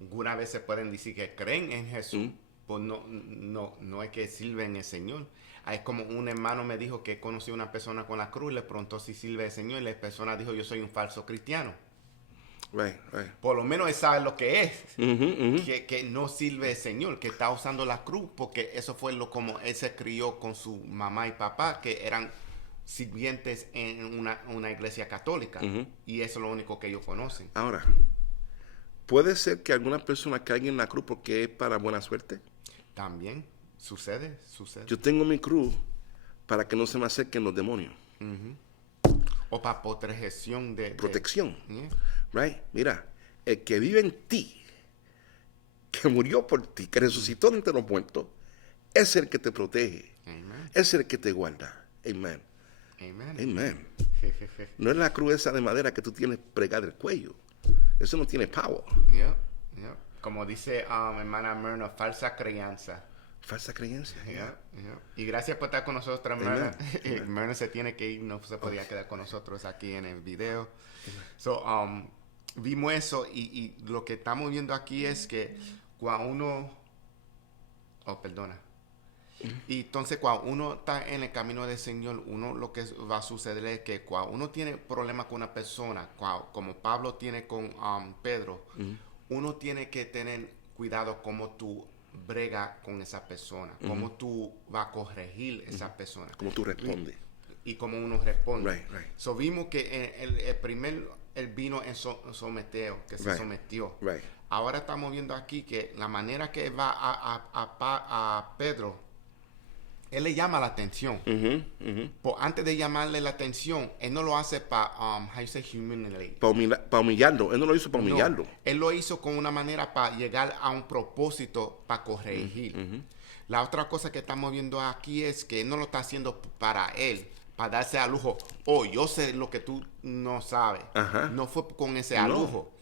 Algunas veces pueden decir que creen en Jesús, pues no es que sirven al Señor. Es como un hermano me dijo que conoció a una persona con la cruz y le preguntó si sirve al Señor y la persona dijo, yo soy un falso cristiano. Right. Por lo menos él sabe lo que es, que no sirve al Señor, que está usando la cruz, porque eso fue como él se crió con su mamá y papá, que eran sirvientes en una iglesia católica, y eso es lo único que ellos conocen. Ahora, ¿puede ser que algunas personas caigan en la cruz porque es para buena suerte? También sucede. Yo tengo mi cruz para que no se me acerquen los demonios. O para protección Protección. Yeah. Right? Mira, el que vive en ti, que murió por ti, que resucitó de entre los muertos, es el que te protege. Amen. Es el que te guarda. Amen. Amen. No es la cruz esa de madera que tú tienes pregada el cuello. Eso no tiene power. Yeah. Como dice hermana Myrna, falsa crianza. Falsa creencia. Yeah. Y gracias por estar con nosotros, Myrna. Myrna se tiene que ir, no se podía quedar con nosotros aquí en el video. So, vimos eso y lo que estamos viendo aquí es que cuando uno... Y entonces cuando uno está en el camino del Señor, uno lo que va a suceder es que cuando uno tiene problemas con una persona, como Pablo tiene con Pedro, uno tiene que tener cuidado cómo tú brega con esa persona, cómo tú vas a corregir esa persona. Cómo tú respondes. Y cómo uno responde. Right. So vimos que él vino en someteo, que se sometió. Right. Ahora estamos viendo aquí que la manera que va a Pedro, él le llama la atención. Pues antes de llamarle la atención, él no lo hace para, humiliate. Para humillarlo. Él no lo hizo para humillarlo. Él lo hizo con una manera para llegar a un propósito, para corregir. La otra cosa que estamos viendo aquí es que él no lo está haciendo para él, para darse al lujo. Oh, yo sé lo que tú no sabes. No fue con ese alujo.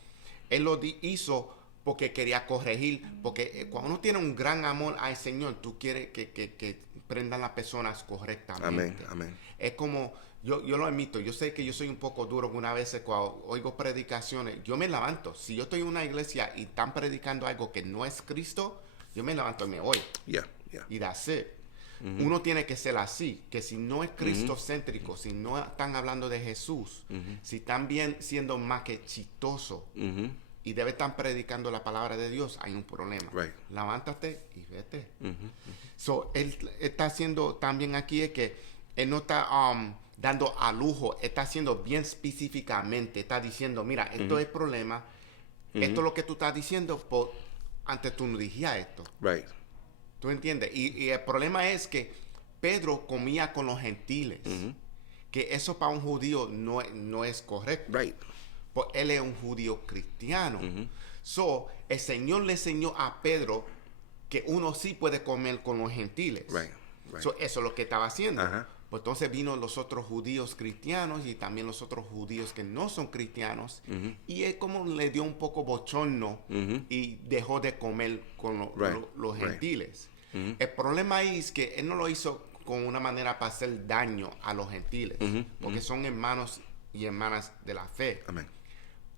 Él lo hizo porque quería corregir, porque cuando uno tiene un gran amor al Señor, tú quieres que prendan las personas correctamente. Amén. Es como, yo lo admito, yo sé que yo soy un poco duro algunas veces cuando oigo predicaciones, yo me levanto. Si yo estoy en una iglesia y están predicando algo que no es Cristo, yo me levanto y me voy. Y that's it. Uno tiene que ser así, que si no es cristocéntrico, si no están hablando de Jesús, si están bien siendo más que chistosos, y debe estar predicando la palabra de Dios, hay un problema. Right. Levántate y vete. So, él está haciendo también aquí es que él no está dando a lujo, está haciendo bien específicamente, está diciendo, mira, esto es el problema, esto es lo que tú estás diciendo, antes tú no dijiste esto. Right. ¿Tú entiendes? Y el problema es que Pedro comía con los gentiles, que eso para un judío no es correcto. Right. Pues él es un judío cristiano. So, el Señor le enseñó a Pedro que uno sí puede comer con los gentiles. Right. So, eso es lo que estaba haciendo. Pues entonces vino los otros judíos cristianos y también los otros judíos que no son cristianos. Y él como le dio un poco bochorno y dejó de comer con los gentiles. El problema ahí es que él no lo hizo con una manera para hacer daño a los gentiles. Porque son hermanos y hermanas de la fe. Amén.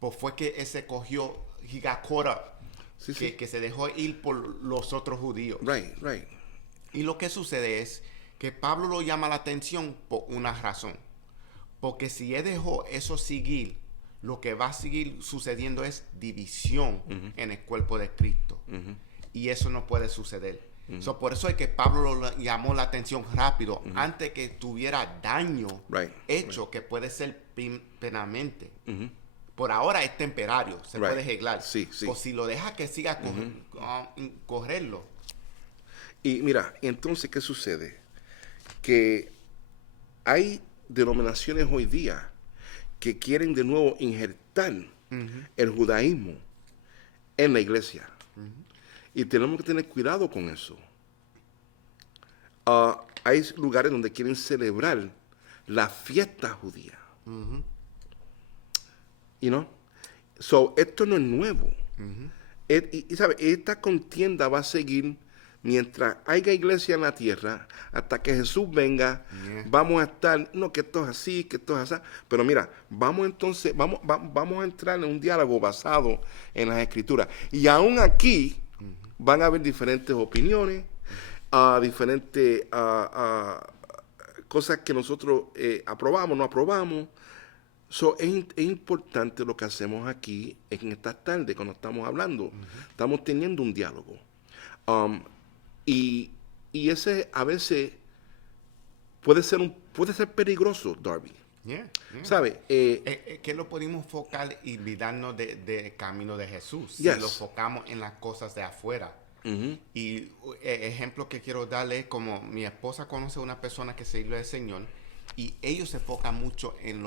Pues fue que él se cogió, he got caught up, que se dejó ir por los otros judíos. Right. Y lo que sucede es que Pablo lo llama la atención por una razón. Porque si él dejó eso seguir, lo que va a seguir sucediendo es división en el cuerpo de Cristo. Y eso no puede suceder. So, por eso es que Pablo lo llamó la atención rápido, antes que tuviera daño hecho, que puede ser penalmente. Por ahora es temporario, se puede arreglar. O si lo deja que siga correrlo. Y mira, entonces, ¿qué sucede? Que hay denominaciones hoy día que quieren de nuevo injertar el judaísmo en la iglesia. Y tenemos que tener cuidado con eso. hay lugares donde quieren celebrar la fiesta judía. You know? So, esto no es nuevo. Y ¿sabe? Esta contienda va a seguir mientras haya iglesia en la tierra, hasta que Jesús venga. Vamos a estar, no, que esto es así, que esto es así. Pero mira, vamos a entrar en un diálogo basado en las Escrituras. Y aún aquí van a haber diferentes opiniones, diferentes cosas que nosotros aprobamos, no aprobamos. So, es importante lo que hacemos aquí en estas tardes cuando estamos hablando. Estamos teniendo un diálogo. Y ese a veces puede ser peligroso, Darby. ¿Sabe? Que lo podemos enfocar y olvidarnos del camino de Jesús. Si lo enfocamos en las cosas de afuera. Y ejemplo que quiero darle es como mi esposa conoce a una persona que se sirve del Señor. Y ellos se enfocan mucho en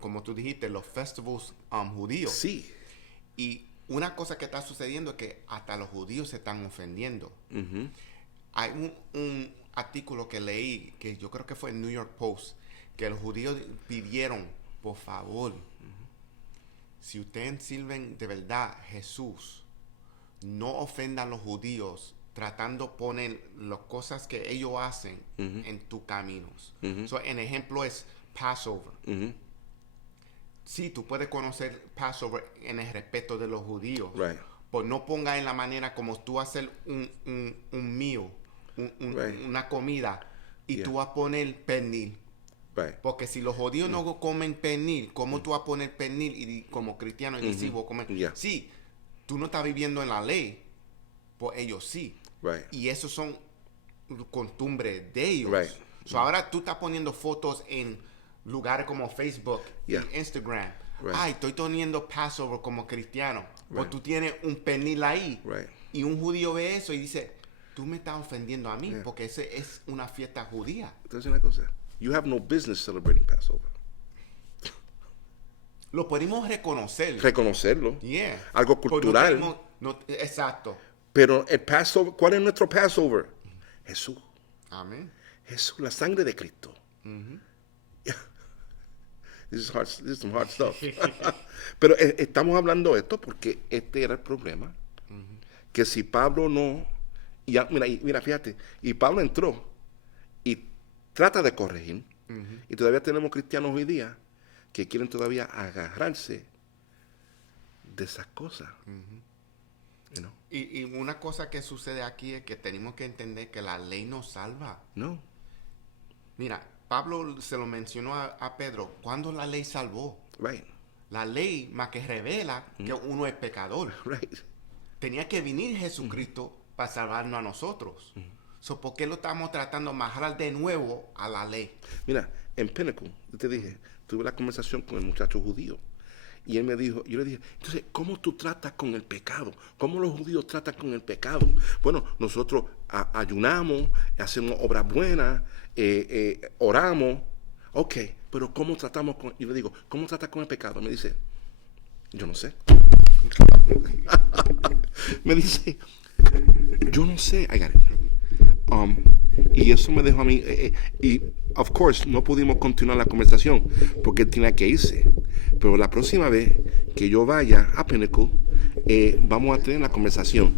como tú dijiste, los festivals judíos. Sí. Y una cosa que está sucediendo es que hasta los judíos se están ofendiendo. Hay un artículo que leí, que yo creo que fue en New York Post, que los judíos pidieron, por favor, si ustedes sirven de verdad a Jesús, no ofendan a los judíos tratando de poner las cosas que ellos hacen en tus caminos. So, en ejemplo es Passover. Sí, tú puedes conocer Passover en el respeto de los judíos. Right. Pues no ponga en la manera como tú hacer un meal, una comida, y tú vas a poner pernil. Right. Porque si los judíos no comen pernil, ¿cómo tú vas a poner pernil? Y como cristiano y decir, sí, tú no estás viviendo en la ley, pues ellos sí. Right. Y esos son costumbres de ellos. Right. So ahora tú estás poniendo fotos en lugares como Facebook y Instagram. Right. Ay, estoy teniendo Passover como cristiano. Right. O tú tienes un pernil ahí. Right. Y un judío ve eso y dice, tú me estás ofendiendo a mí porque ese es una fiesta judía. Entonces una cosa, you have no business celebrating Passover. Lo podemos reconocer. Reconocerlo. Yeah. Algo cultural. Exacto. Pero el Passover, ¿cuál es nuestro Passover? Jesús. Amén. Jesús, la sangre de Cristo. This is some hard stuff. Pero estamos hablando de esto porque este era el problema. Que si Pablo no... Mira, fíjate. Y Pablo entró y trata de corregir. Y todavía tenemos cristianos hoy día que quieren todavía agarrarse de esas cosas. You know? Y una cosa que sucede aquí es que tenemos que entender que la ley nos salva. No. Mira, Pablo se lo mencionó a Pedro. ¿Cuándo la ley salvó? Right. La ley más que revela que uno es pecador. Right. Tenía que venir Jesucristo para salvarnos a nosotros. So, ¿por qué lo estamos tratando de amarrar de nuevo a la ley? Mira, en Pinnacle, yo te dije, tuve la conversación con el muchacho judío. Y él me dijo, yo le dije, entonces, ¿cómo tú tratas con el pecado? ¿Cómo los judíos tratan con el pecado? Bueno, nosotros ayunamos, hacemos obras buenas, oramos. Ok, pero ¿cómo tratamos con...? Yo le digo, ¿cómo tratas con el pecado? Me dice, yo no sé. Me dice, yo no sé. I got it. Y eso me dejó a mí, y of course no pudimos continuar la conversación porque él tenía que irse, pero la próxima vez que yo vaya a Pinnacle vamos a tener la conversación.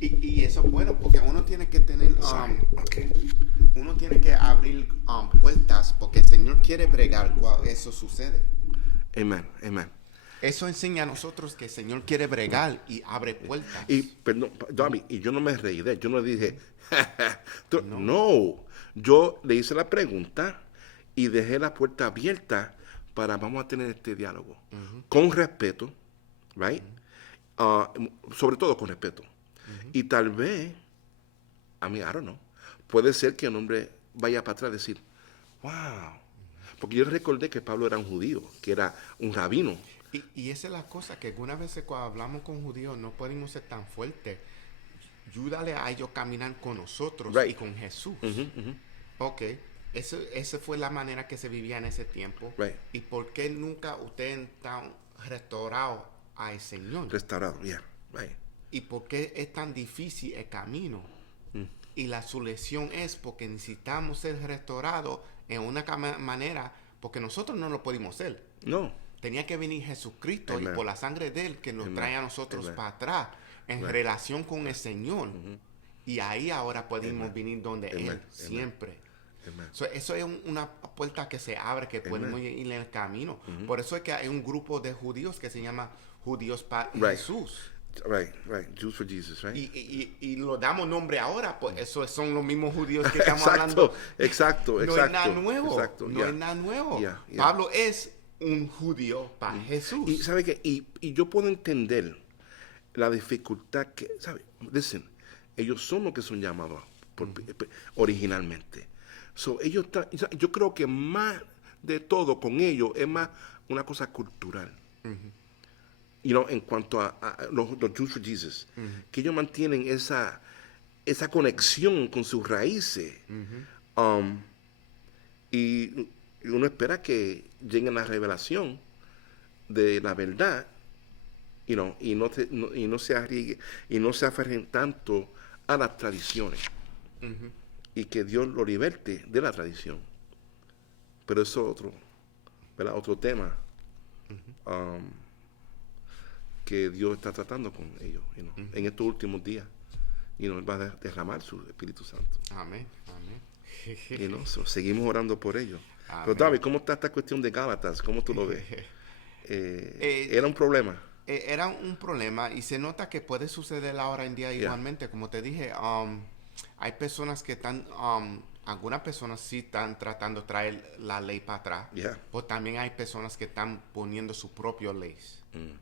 Y eso es bueno porque uno tiene que tener uno tiene que abrir puertas porque el Señor quiere bregar cuando eso sucede. Amen, amen. Eso enseña a nosotros que el Señor quiere bregar y abre puertas. Y, perdón, Darby, y yo no me reí de él, yo no le dije, no, yo le hice la pregunta y dejé la puerta abierta para vamos a tener este diálogo. Con respeto, right? Sobre todo con respeto. Y tal vez, I don't know, puede ser que el hombre vaya para atrás y decir, wow. Porque yo recordé que Pablo era un judío, que era un rabino. Y esa es la cosa, que algunas veces cuando hablamos con judíos no podemos ser tan fuertes. Ayúdale a ellos a caminar con nosotros y con Jesús. Ok, esa fue la manera que se vivía en ese tiempo. Right. ¿Y por qué nunca ustedes están restaurados al Señor? Restaurado, yeah, right. ¿Y por qué es tan difícil el camino? Y la solución es porque necesitamos ser restaurados en una manera, porque nosotros no lo pudimos hacer. No. Tenía que venir Jesucristo Amen. y por la sangre de Él que nos Amen. trae a nosotros Amen. para atrás en Right. relación con el Señor. Y ahí ahora podemos Amen. venir donde Amen. Él Amen. siempre. Amen. So, eso es una puerta que se abre, que podemos ir en el camino. Por eso es que hay un grupo de judíos que se llama Judíos para Right. Jesús. Right. Jews for Jesus, right? Y lo damos nombre ahora, pues eso son los mismos judíos que estamos Exacto, hablando. exacto. No es nada nuevo. Exacto, no yeah. es nada nuevo. Yeah. Pablo es un judío para Jesús. Y sabe que y yo puedo entender la dificultad que, ¿sabe? Listen, ellos son los que son llamados originalmente. So, yo creo que más de todo con ellos es más una cosa cultural. En cuanto a los Jews for Jesus, que ellos mantienen esa conexión con sus raíces. Y uno espera que lleguen a la revelación de la verdad, y no se arriesgue y no se aferren tanto a las tradiciones, y que Dios lo liberte de la tradición. Pero eso es otro tema que Dios está tratando con ellos en estos últimos días, y nos va a derramar su Espíritu Santo. Amén. Seguimos orando por ellos. Amén. Pero David, ¿cómo está esta cuestión de Gálatas? ¿Cómo tú lo ves? ¿Era un problema? Era un problema, y se nota que puede suceder ahora en día igualmente. Como te dije, hay personas que están, algunas personas sí están tratando de traer la ley para atrás, pero también hay personas que están poniendo su propia ley.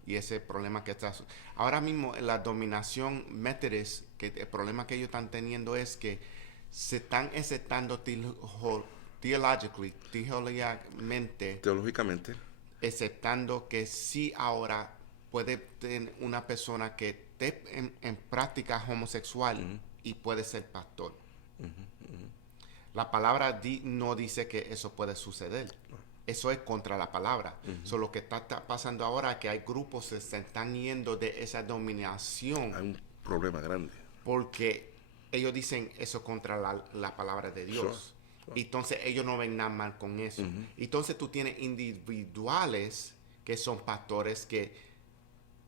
Y ese problema que está ahora mismo, la dominación Methodist, que el problema que ellos están teniendo es que se están aceptando teológicamente, aceptando que sí ahora puede tener una persona que esté en práctica homosexual y puede ser pastor. La palabra no dice que eso puede suceder. Eso es contra la palabra. Lo que está pasando ahora es que hay grupos que se están yendo de esa dominación. Hay un problema grande. Porque ellos dicen eso contra la palabra de Dios. Sure. Entonces ellos no ven nada mal con eso. Entonces tú tienes individuales que son pastores que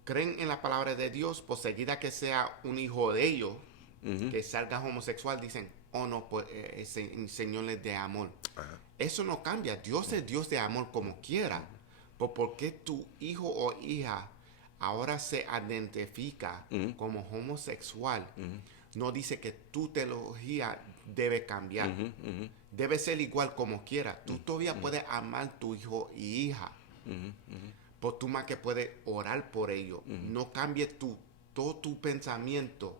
creen en la palabra de Dios, por seguida que sea un hijo de ellos, que salga homosexual, dicen, oh no, pues enseñóles de amor. Eso no cambia. Dios es Dios de amor como quiera. ¿Por qué tu hijo o hija ahora se identifica como homosexual? No dice que tu teología debe cambiar. Debe ser igual como quiera. Tú todavía puedes amar a tu hijo y hija. Pues tú más que puedes orar por ellos. No cambie todo tu pensamiento,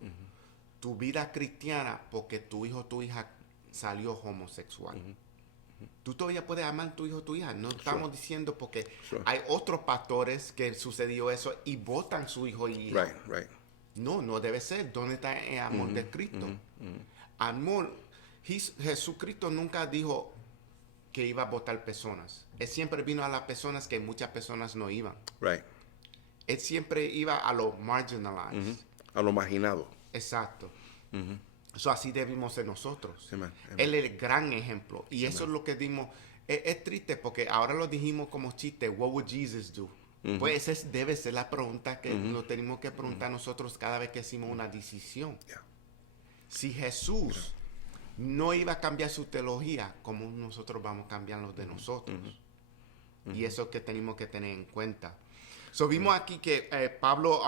tu vida cristiana, porque tu hijo o tu hija salió homosexual. Tú todavía puedes amar a tu hijo o tu hija. No estamos diciendo porque hay otros pastores que sucedió eso y votan su hijo y hija. Right. No debe ser. ¿Dónde está el amor de Cristo? Amor. Jesucristo nunca dijo que iba a votar personas. Él siempre vino a las personas que muchas personas no iban. Right. Él siempre iba a los marginalized. A lo marginado. Exacto. Eso así debimos ser nosotros. Amen. Él es el gran ejemplo. Y eso es lo que dimos. Es triste porque ahora lo dijimos como chiste. What would Jesus do? Pues esa debe ser la pregunta que nos tenemos que preguntar nosotros cada vez que hacemos una decisión. Si Jesús no iba a cambiar su teología, ¿cómo nosotros vamos a cambiar los de nosotros? Y eso es que tenemos que tener en cuenta. Vimos aquí que Pablo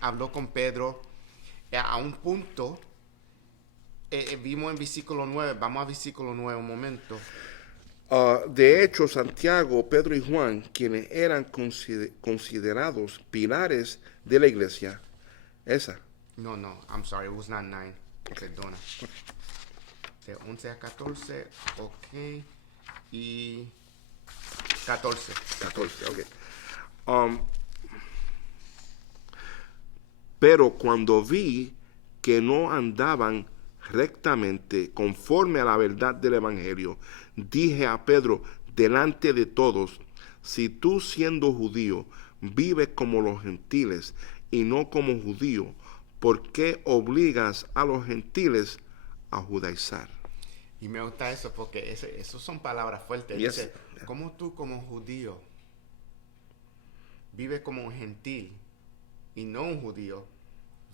habló con Pedro a un punto. Vimos en versículo 9. Vamos a versículo 9 un momento. De hecho, Santiago, Pedro y Juan, quienes eran considerados pilares de la iglesia, esa. No, I'm sorry, it was not 9. Perdona. De 11 a 14, ok. Y 14, ok. Pero cuando vi que no andaban rectamente conforme a la verdad del evangelio, dije a Pedro delante de todos: si tú, siendo judío, vives como los gentiles y no como judío, ¿por qué obligas a los gentiles a judaizar. Y me gusta eso porque eso son palabras fuertes. Yes. Dice, ¿cómo tú como judío vives como un gentil y no un judío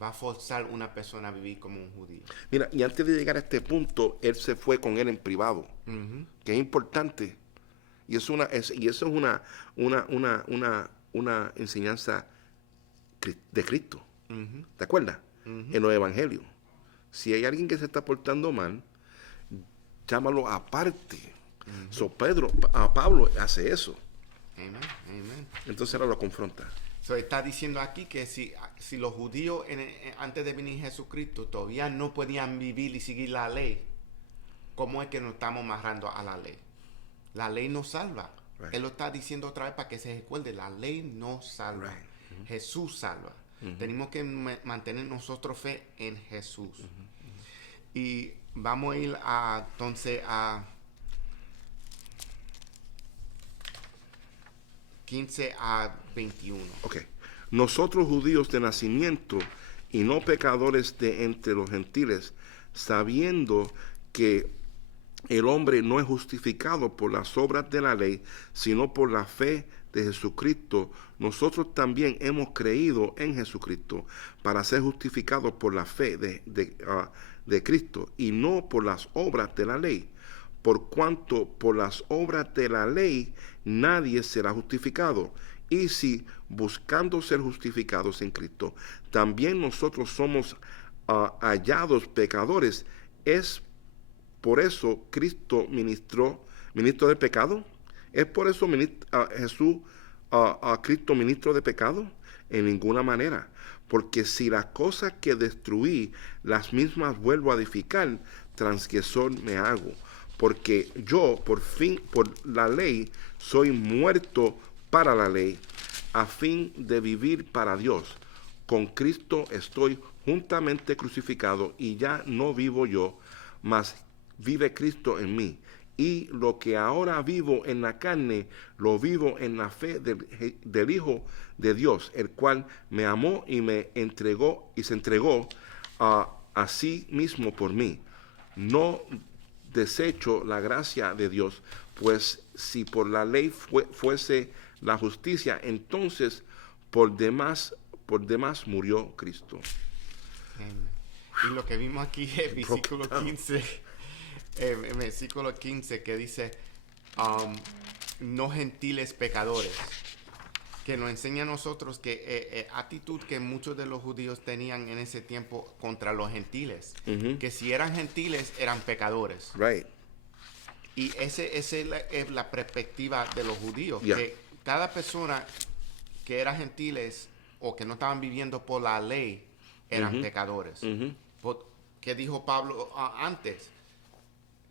va a forzar a una persona a vivir como un judío? Mira, y antes de llegar a este punto, él se fue con él en privado, que es importante. Y eso es una enseñanza de Cristo. ¿Te acuerdas? En los evangelios. Si hay alguien que se está portando mal, llámalo aparte. Pablo hace eso. Amen. Entonces ahora lo confronta. So, está diciendo aquí que si los judíos antes de venir Jesucristo todavía no podían vivir y seguir la ley, ¿cómo es que nos estamos amarrando a la ley? La ley no salva. Right. Él lo está diciendo otra vez para que se recuerde, la ley no salva. Right. Jesús salva. Tenemos que mantener nosotros fe en Jesús. Y vamos a ir entonces a 15 a 21. Ok. Nosotros judíos de nacimiento y no pecadores de entre los gentiles, sabiendo que el hombre no es justificado por las obras de la ley, sino por la fe de Jesucristo, nosotros también hemos creído en Jesucristo para ser justificados por la fe de Cristo y no por las obras de la ley. Por cuanto por las obras de la ley nadie será justificado. Y si buscando ser justificados en Cristo, también nosotros somos hallados pecadores, ¿es por eso Cristo ministro del pecado? ¿Es por eso Jesús Cristo ministro de pecado? En ninguna manera. Porque si las cosas que destruí, las mismas vuelvo a edificar, transgresor me hago. Porque yo, por la ley, soy muerto para la ley, a fin de vivir para Dios. Con Cristo estoy juntamente crucificado, y ya no vivo yo, mas vive Cristo en mí. Y lo que ahora vivo en la carne, lo vivo en la fe del Hijo de Dios, el cual me amó y me entregó y se entregó a sí mismo por mí. No desecho la gracia de Dios, pues si por la ley fuese la justicia, entonces por demás murió Cristo. Y lo que vimos aquí es versículo 15. En versículo 15 que dice no gentiles pecadores, que nos enseña a nosotros que actitud que muchos de los judíos tenían en ese tiempo contra los gentiles, que si eran gentiles eran pecadores. Right. Y esa es la perspectiva de los judíos, Yeah. que cada persona que era gentiles o que no estaban viviendo por la ley eran pecadores. ¿Qué dijo Pablo antes?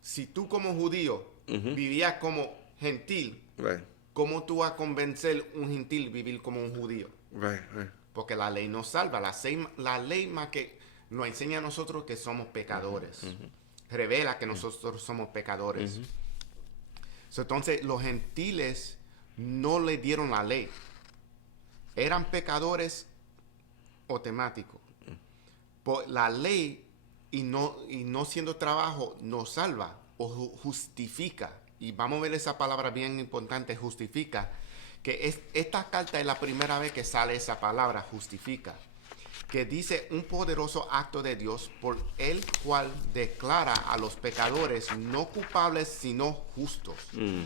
Si tú como judío vivías como gentil, Right. ¿cómo tú vas a convencer un gentil vivir como un judío? Right. Porque la ley nos salva. La ley más que nos enseña a nosotros que somos pecadores. Revela que nosotros somos pecadores. Entonces los gentiles no le dieron la ley. Eran pecadores automáticos. Por la ley y no siendo trabajo nos salva o justifica. Y vamos a ver esa palabra bien importante, justifica. Que esta carta es la primera vez que sale esa palabra, justifica. Que dice un poderoso acto de Dios por el cual declara a los pecadores no culpables sino justos.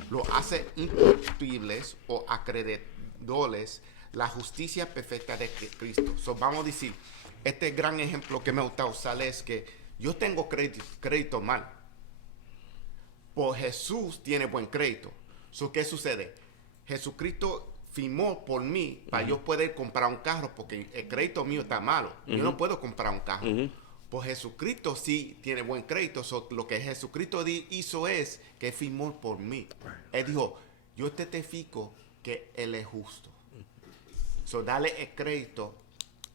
Lo hace imputables o acreedores la justicia perfecta de Cristo. Vamos a decir, este gran ejemplo que me gusta usar es que yo tengo crédito mal. Por Jesús tiene buen crédito. ¿Qué sucede? Jesucristo firmó por mí para yo poder comprar un carro porque el crédito mío está malo. Yo no puedo comprar un carro. Por Jesucristo sí tiene buen crédito. Lo que Jesucristo hizo es que firmó por mí. Él dijo, yo te testifico que Él es justo. Dale el crédito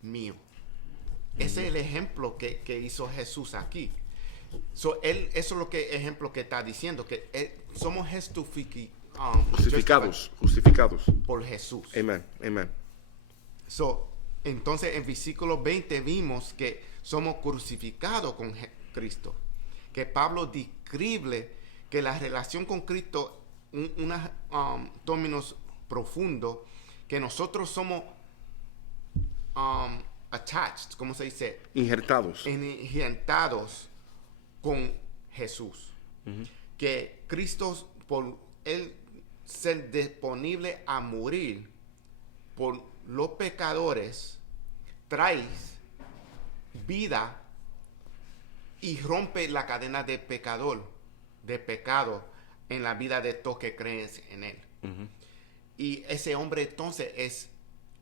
mío. Ese es el ejemplo que hizo Jesús aquí. Eso es lo que ejemplo que está diciendo, que somos justificados por Jesús. Amen. Entonces en versículo 20 vimos que somos crucificados con Cristo. que Pablo describe que la relación con Cristo, unos términos profundos, que nosotros somos attached, ¿cómo se dice? Injertados con Jesús. Que Cristo, por Él ser disponible a morir por los pecadores, trae vida y rompe la cadena de pecado en la vida de todos que creen en Él. Y ese hombre entonces es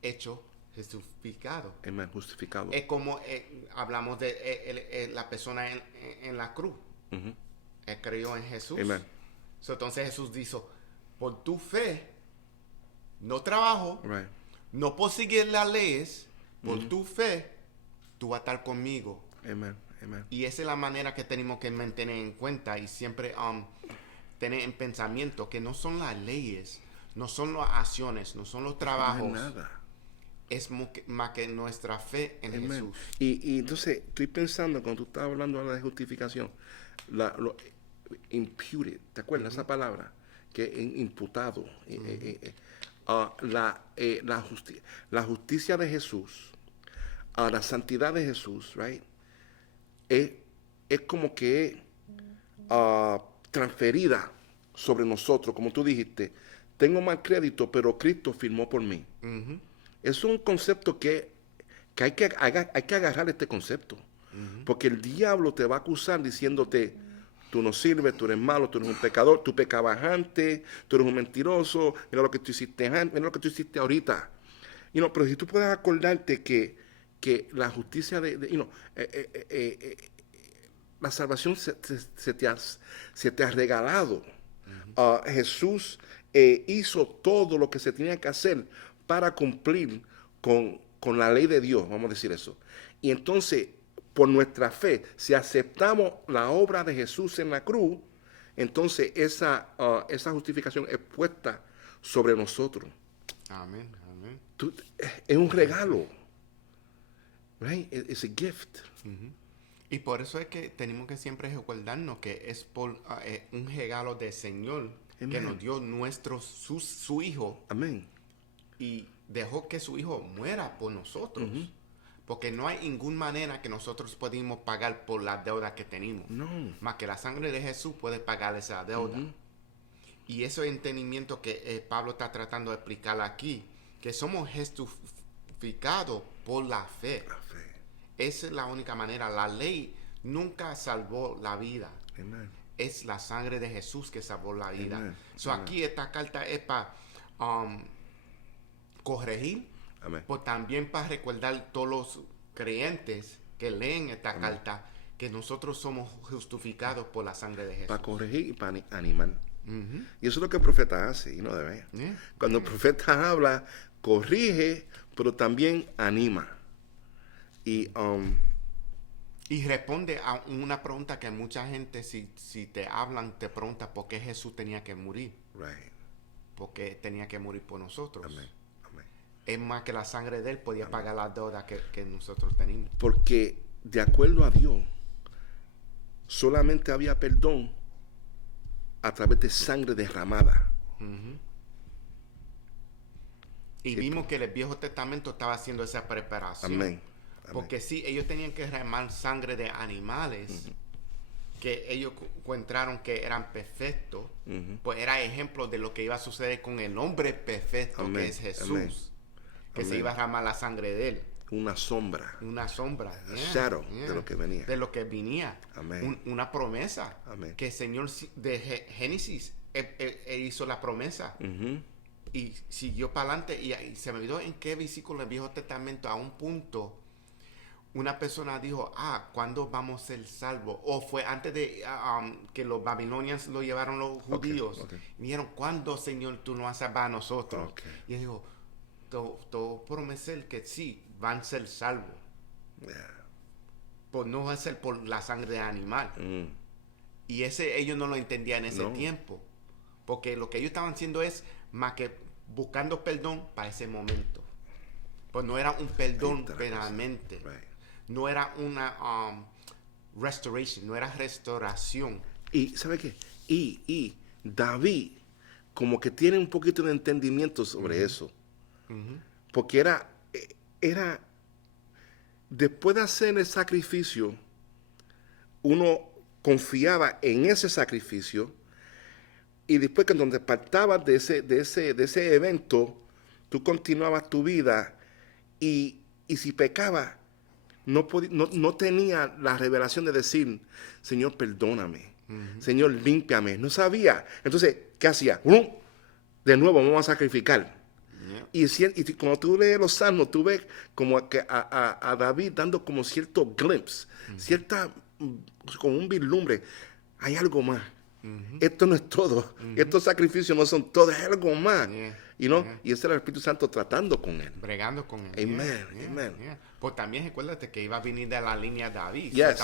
hecho justificado. Amen, justificado. Es como hablamos de la persona en la cruz. Él creyó en Jesús. Amen. Entonces Jesús dijo, por tu fe, no trabajo, Right. no por seguir las leyes, por tu fe, tú vas a estar conmigo. Amen. Amen. Y esa es la manera que tenemos que mantener en cuenta y siempre tener en pensamiento que no son las leyes, no son las acciones, no son los trabajos. No es nada. Es más que nuestra fe en Amen. Jesús. Y entonces estoy pensando, cuando tú estabas hablando de justificación, lo imputed, ¿te acuerdas esa palabra? Que imputado. La justicia de Jesús, la santidad de Jesús, right? Es como que transferida sobre nosotros, como tú dijiste. Tengo mal crédito, pero Cristo firmó por mí. Es un concepto que hay que agarrar este concepto. Porque el diablo te va a acusar diciéndote, tú no sirves, tú eres malo, tú eres un pecador, tú pecabas antes, tú eres un mentiroso, mira lo que tú hiciste antes, mira lo que tú hiciste ahorita. Pero si tú puedes acordarte que la justicia la salvación se te ha regalado. Jesús hizo todo lo que se tenía que hacer para cumplir con la ley de Dios, vamos a decir eso. Y entonces, por nuestra fe, si aceptamos la obra de Jesús en la cruz, entonces esa justificación es puesta sobre nosotros. Amén, amén. Es un regalo. Right? It's a gift. Y por eso es que tenemos que siempre recordarnos que es por un regalo del Señor. Amen. Que nos dio su Hijo. Amén. Y dejó que su Hijo muera por nosotros. Porque no hay ninguna manera que nosotros podamos pagar por la deuda que tenemos. No. Más que la sangre de Jesús puede pagar esa deuda. Y ese entendimiento que Pablo está tratando de explicar aquí, que somos justificados por la fe. La fe. Esa es la única manera. La ley nunca salvó la vida. Amen. Es la sangre de Jesús que salvó la vida. Amen. Aquí esta carta es para corregir, pero también para recordar todos los creyentes que leen esta carta que nosotros somos justificados por la sangre de Jesús. Para corregir y para animar. Y eso es lo que el profeta hace, Cuando el profeta habla, corrige, pero también anima. Y responde a una pregunta que mucha gente, si te hablan, te pregunta por qué Jesús tenía que morir. Right. Porque tenía que morir por nosotros. Amén. Amén. Es más que la sangre de Él podía pagar la deuda que nosotros tenemos. Porque de acuerdo a Dios, solamente había perdón a través de sangre derramada. Y vimos que el Viejo Testamento estaba haciendo esa preparación. Amén. Porque sí, ellos tenían que derramar sangre de animales que ellos encontraron que eran perfectos. Pues era ejemplo de lo que iba a suceder con el hombre perfecto. Amén. Que es Jesús. Que se iba a derramar la sangre de Él. Una sombra. Una sombra. Shadow de lo que venía. De lo que venía. Amén. Una promesa. Amén. Que el Señor de Génesis él hizo la promesa. Y siguió para adelante. Y se me olvidó en qué versículo del Viejo Testamento, a un punto, una persona dijo, ¿cuándo vamos a ser salvos? O fue antes de que los babilonios lo llevaron los judíos. Y dijeron, ¿cuándo, Señor, tú nos vas a salvar a nosotros? Y él dijo, todo prometer que sí, van a ser salvos. Pues no va a ser por la sangre de animal. Y ellos no lo entendían en ese tiempo. Porque lo que ellos estaban haciendo es más que buscando perdón para ese momento. Pues no era un perdón verdaderamente. No era restoration, no era restauración. Y ¿sabe qué? Y David como que tiene un poquito de entendimiento sobre eso. Porque era, después de hacer el sacrificio, uno confiaba en ese sacrificio, y después que donde partabas de ese evento, tú continuabas tu vida, y si pecabas, no tenía la revelación de decir, Señor, perdóname, Señor, límpiame. No sabía. Entonces, ¿qué hacía? De nuevo, vamos a sacrificar. Y cuando tú lees los salmos, tú ves como que a David dando como cierto glimpse, como un vislumbre. Hay algo más. Esto no es todo. Estos sacrificios no son todo, hay algo más. Y ese era el Espíritu Santo tratando con él. Bregando con él. Amen. Pues también recuérdate que iba a venir de la línea de David. Yes.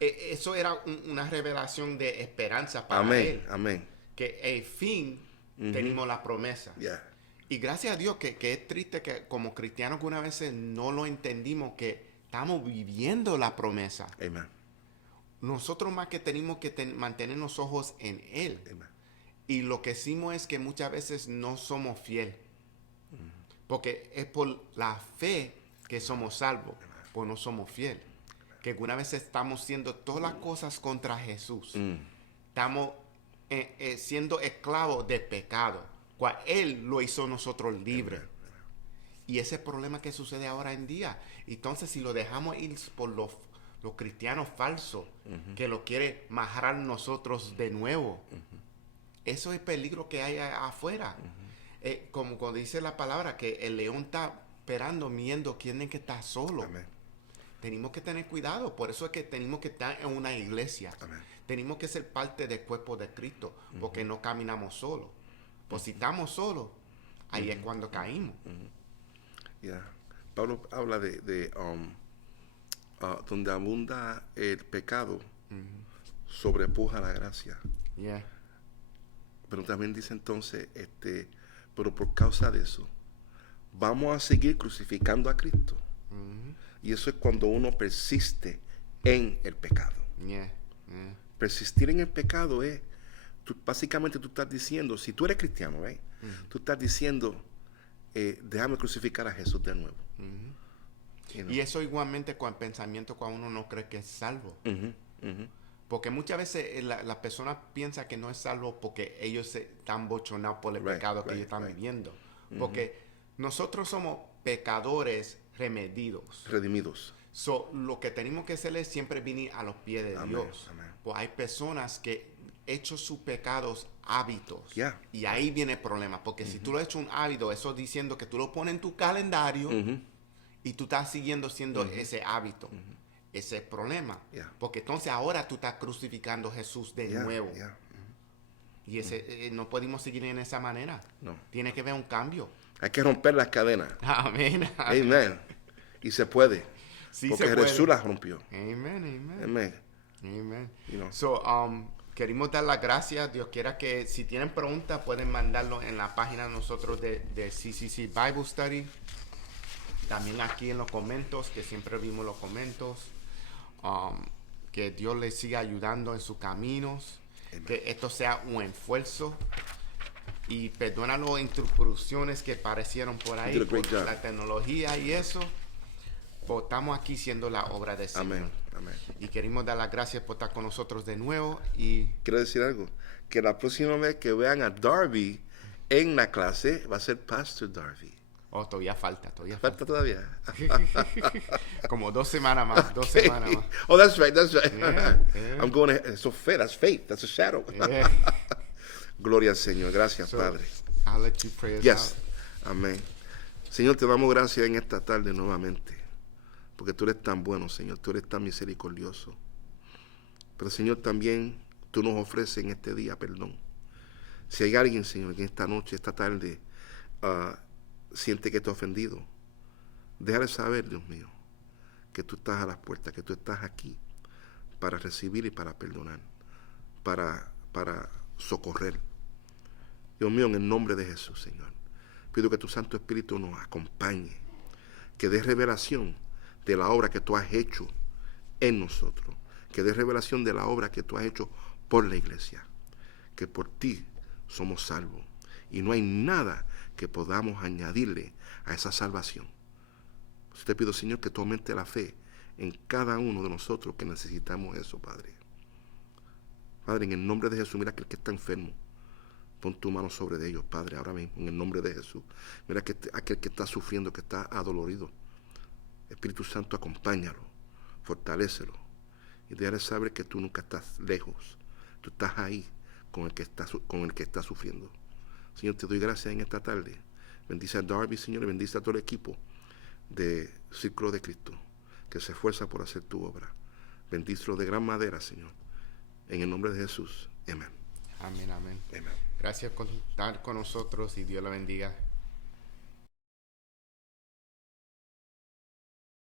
Eso era una revelación de esperanza para él. Amén. Que el fin tenemos la promesa. Yeah. Y gracias a Dios que es triste que como cristianos algunas veces no lo entendimos, que estamos viviendo la promesa. Amen. Nosotros más que tenemos que mantener los ojos en Él. Amen. Y lo que hicimos es que muchas veces no somos fieles. Porque es por la fe que somos salvos, pues no somos fieles. Que algunas veces estamos haciendo todas las cosas contra Jesús. Estamos siendo esclavos de pecado, cual Él lo hizo nosotros libres. Y ese es el problema que sucede ahora en día. Entonces, si lo dejamos ir por los cristianos falsos, que lo quiere majar nosotros de nuevo, eso es el peligro que hay afuera. Como cuando dice la palabra, que el león está esperando, viendo quién es que está solo. Amén. Tenemos que tener cuidado. Por eso es que tenemos que estar en una iglesia. Amén. Tenemos que ser parte del cuerpo de Cristo, porque no caminamos solos. Pues si estamos solos, ahí es cuando caímos. Pablo habla de donde abunda el pecado, sobrepuja la gracia. Pero también dice entonces, pero por causa de eso, vamos a seguir crucificando a Cristo. Y eso es cuando uno persiste en el pecado. Persistir en el pecado es, básicamente tú estás diciendo, si tú eres cristiano, right? Tú estás diciendo, déjame crucificar a Jesús de nuevo. You know? Y eso igualmente con el pensamiento cuando uno no cree que es salvo. Porque muchas veces la persona piensa que no es salvo porque ellos están bochonados por el pecado que ellos están viviendo. Porque nosotros somos pecadores redimidos. So, lo que tenemos que hacer es siempre venir a los pies de Dios. Pues hay personas que hecho sus pecados hábitos. Y ahí viene el problema. Porque si tú lo has hecho un hábito, eso diciendo que tú lo pones en tu calendario y tú estás siguiendo siendo ese hábito. Ese es el problema. Porque entonces ahora tú estás crucificando a Jesús de nuevo. Y no podemos seguir en esa manera. No. Tiene que haber un cambio. Hay que romper las cadenas. Amén. Amen. Y se puede. Sí, porque se puede. Jesús las rompió. Amen. You know. So, queremos dar las gracias. Dios quiera que si tienen preguntas pueden mandarlo en la página de nosotros de CCC Bible Study. También aquí en los comentarios, que siempre vimos los comentarios. Que Dios les siga ayudando en sus caminos. Amen. Que esto sea un esfuerzo. Y perdona las interrupciones que aparecieron por ahí, por la tecnología y eso. Pues estamos aquí siendo la obra de Señor. Amén. Y queremos dar las gracias por estar con nosotros de nuevo. Y quiero decir algo, que la próxima vez que vean a Darby en la clase, va a ser Pastor Darby. Todavía falta. ¿Falta todavía? Como 2 semanas más, 2 semanas más. Oh, that's right. Yeah. I'm going to, so that's faith, that's a shadow. Yeah. Gloria al Señor, gracias, Padre. I'll let you pray us Yes, out. amén. Señor, te damos gracias en esta tarde nuevamente, porque tú eres tan bueno, Señor, tú eres tan misericordioso. Pero, Señor, también tú nos ofreces en este día perdón. Si hay alguien, Señor, que esta noche, esta tarde, siente que te ha ofendido, déjale saber, Dios mío, que tú estás a las puertas, que tú estás aquí para recibir y para perdonar, para socorrer. Dios mío, en el nombre de Jesús, Señor, pido que tu Santo Espíritu nos acompañe, que dé revelación de la obra que tú has hecho en nosotros, que dé revelación de la obra que tú has hecho por la iglesia, que por ti somos salvos y no hay nada que podamos añadirle a esa salvación. Pues te pido, Señor, que tú aumentes la fe en cada uno de nosotros que necesitamos eso, Padre. Padre, en el nombre de Jesús, mira aquel que está enfermo. Pon tu mano sobre ellos, Padre, ahora mismo, en el nombre de Jesús. Mira que aquel que está sufriendo, que está adolorido. Espíritu Santo, acompáñalo, fortalécelo. Y déjale saber que tú nunca estás lejos. Tú estás ahí con el que está sufriendo. Señor, te doy gracias en esta tarde. Bendice a Darby, Señor, y bendice a todo el equipo de Círculo de Cristo, que se esfuerza por hacer tu obra. Bendícelo de gran manera, Señor. En el nombre de Jesús. Amén. Amén, amén. Amén. Gracias por estar con nosotros y Dios la bendiga.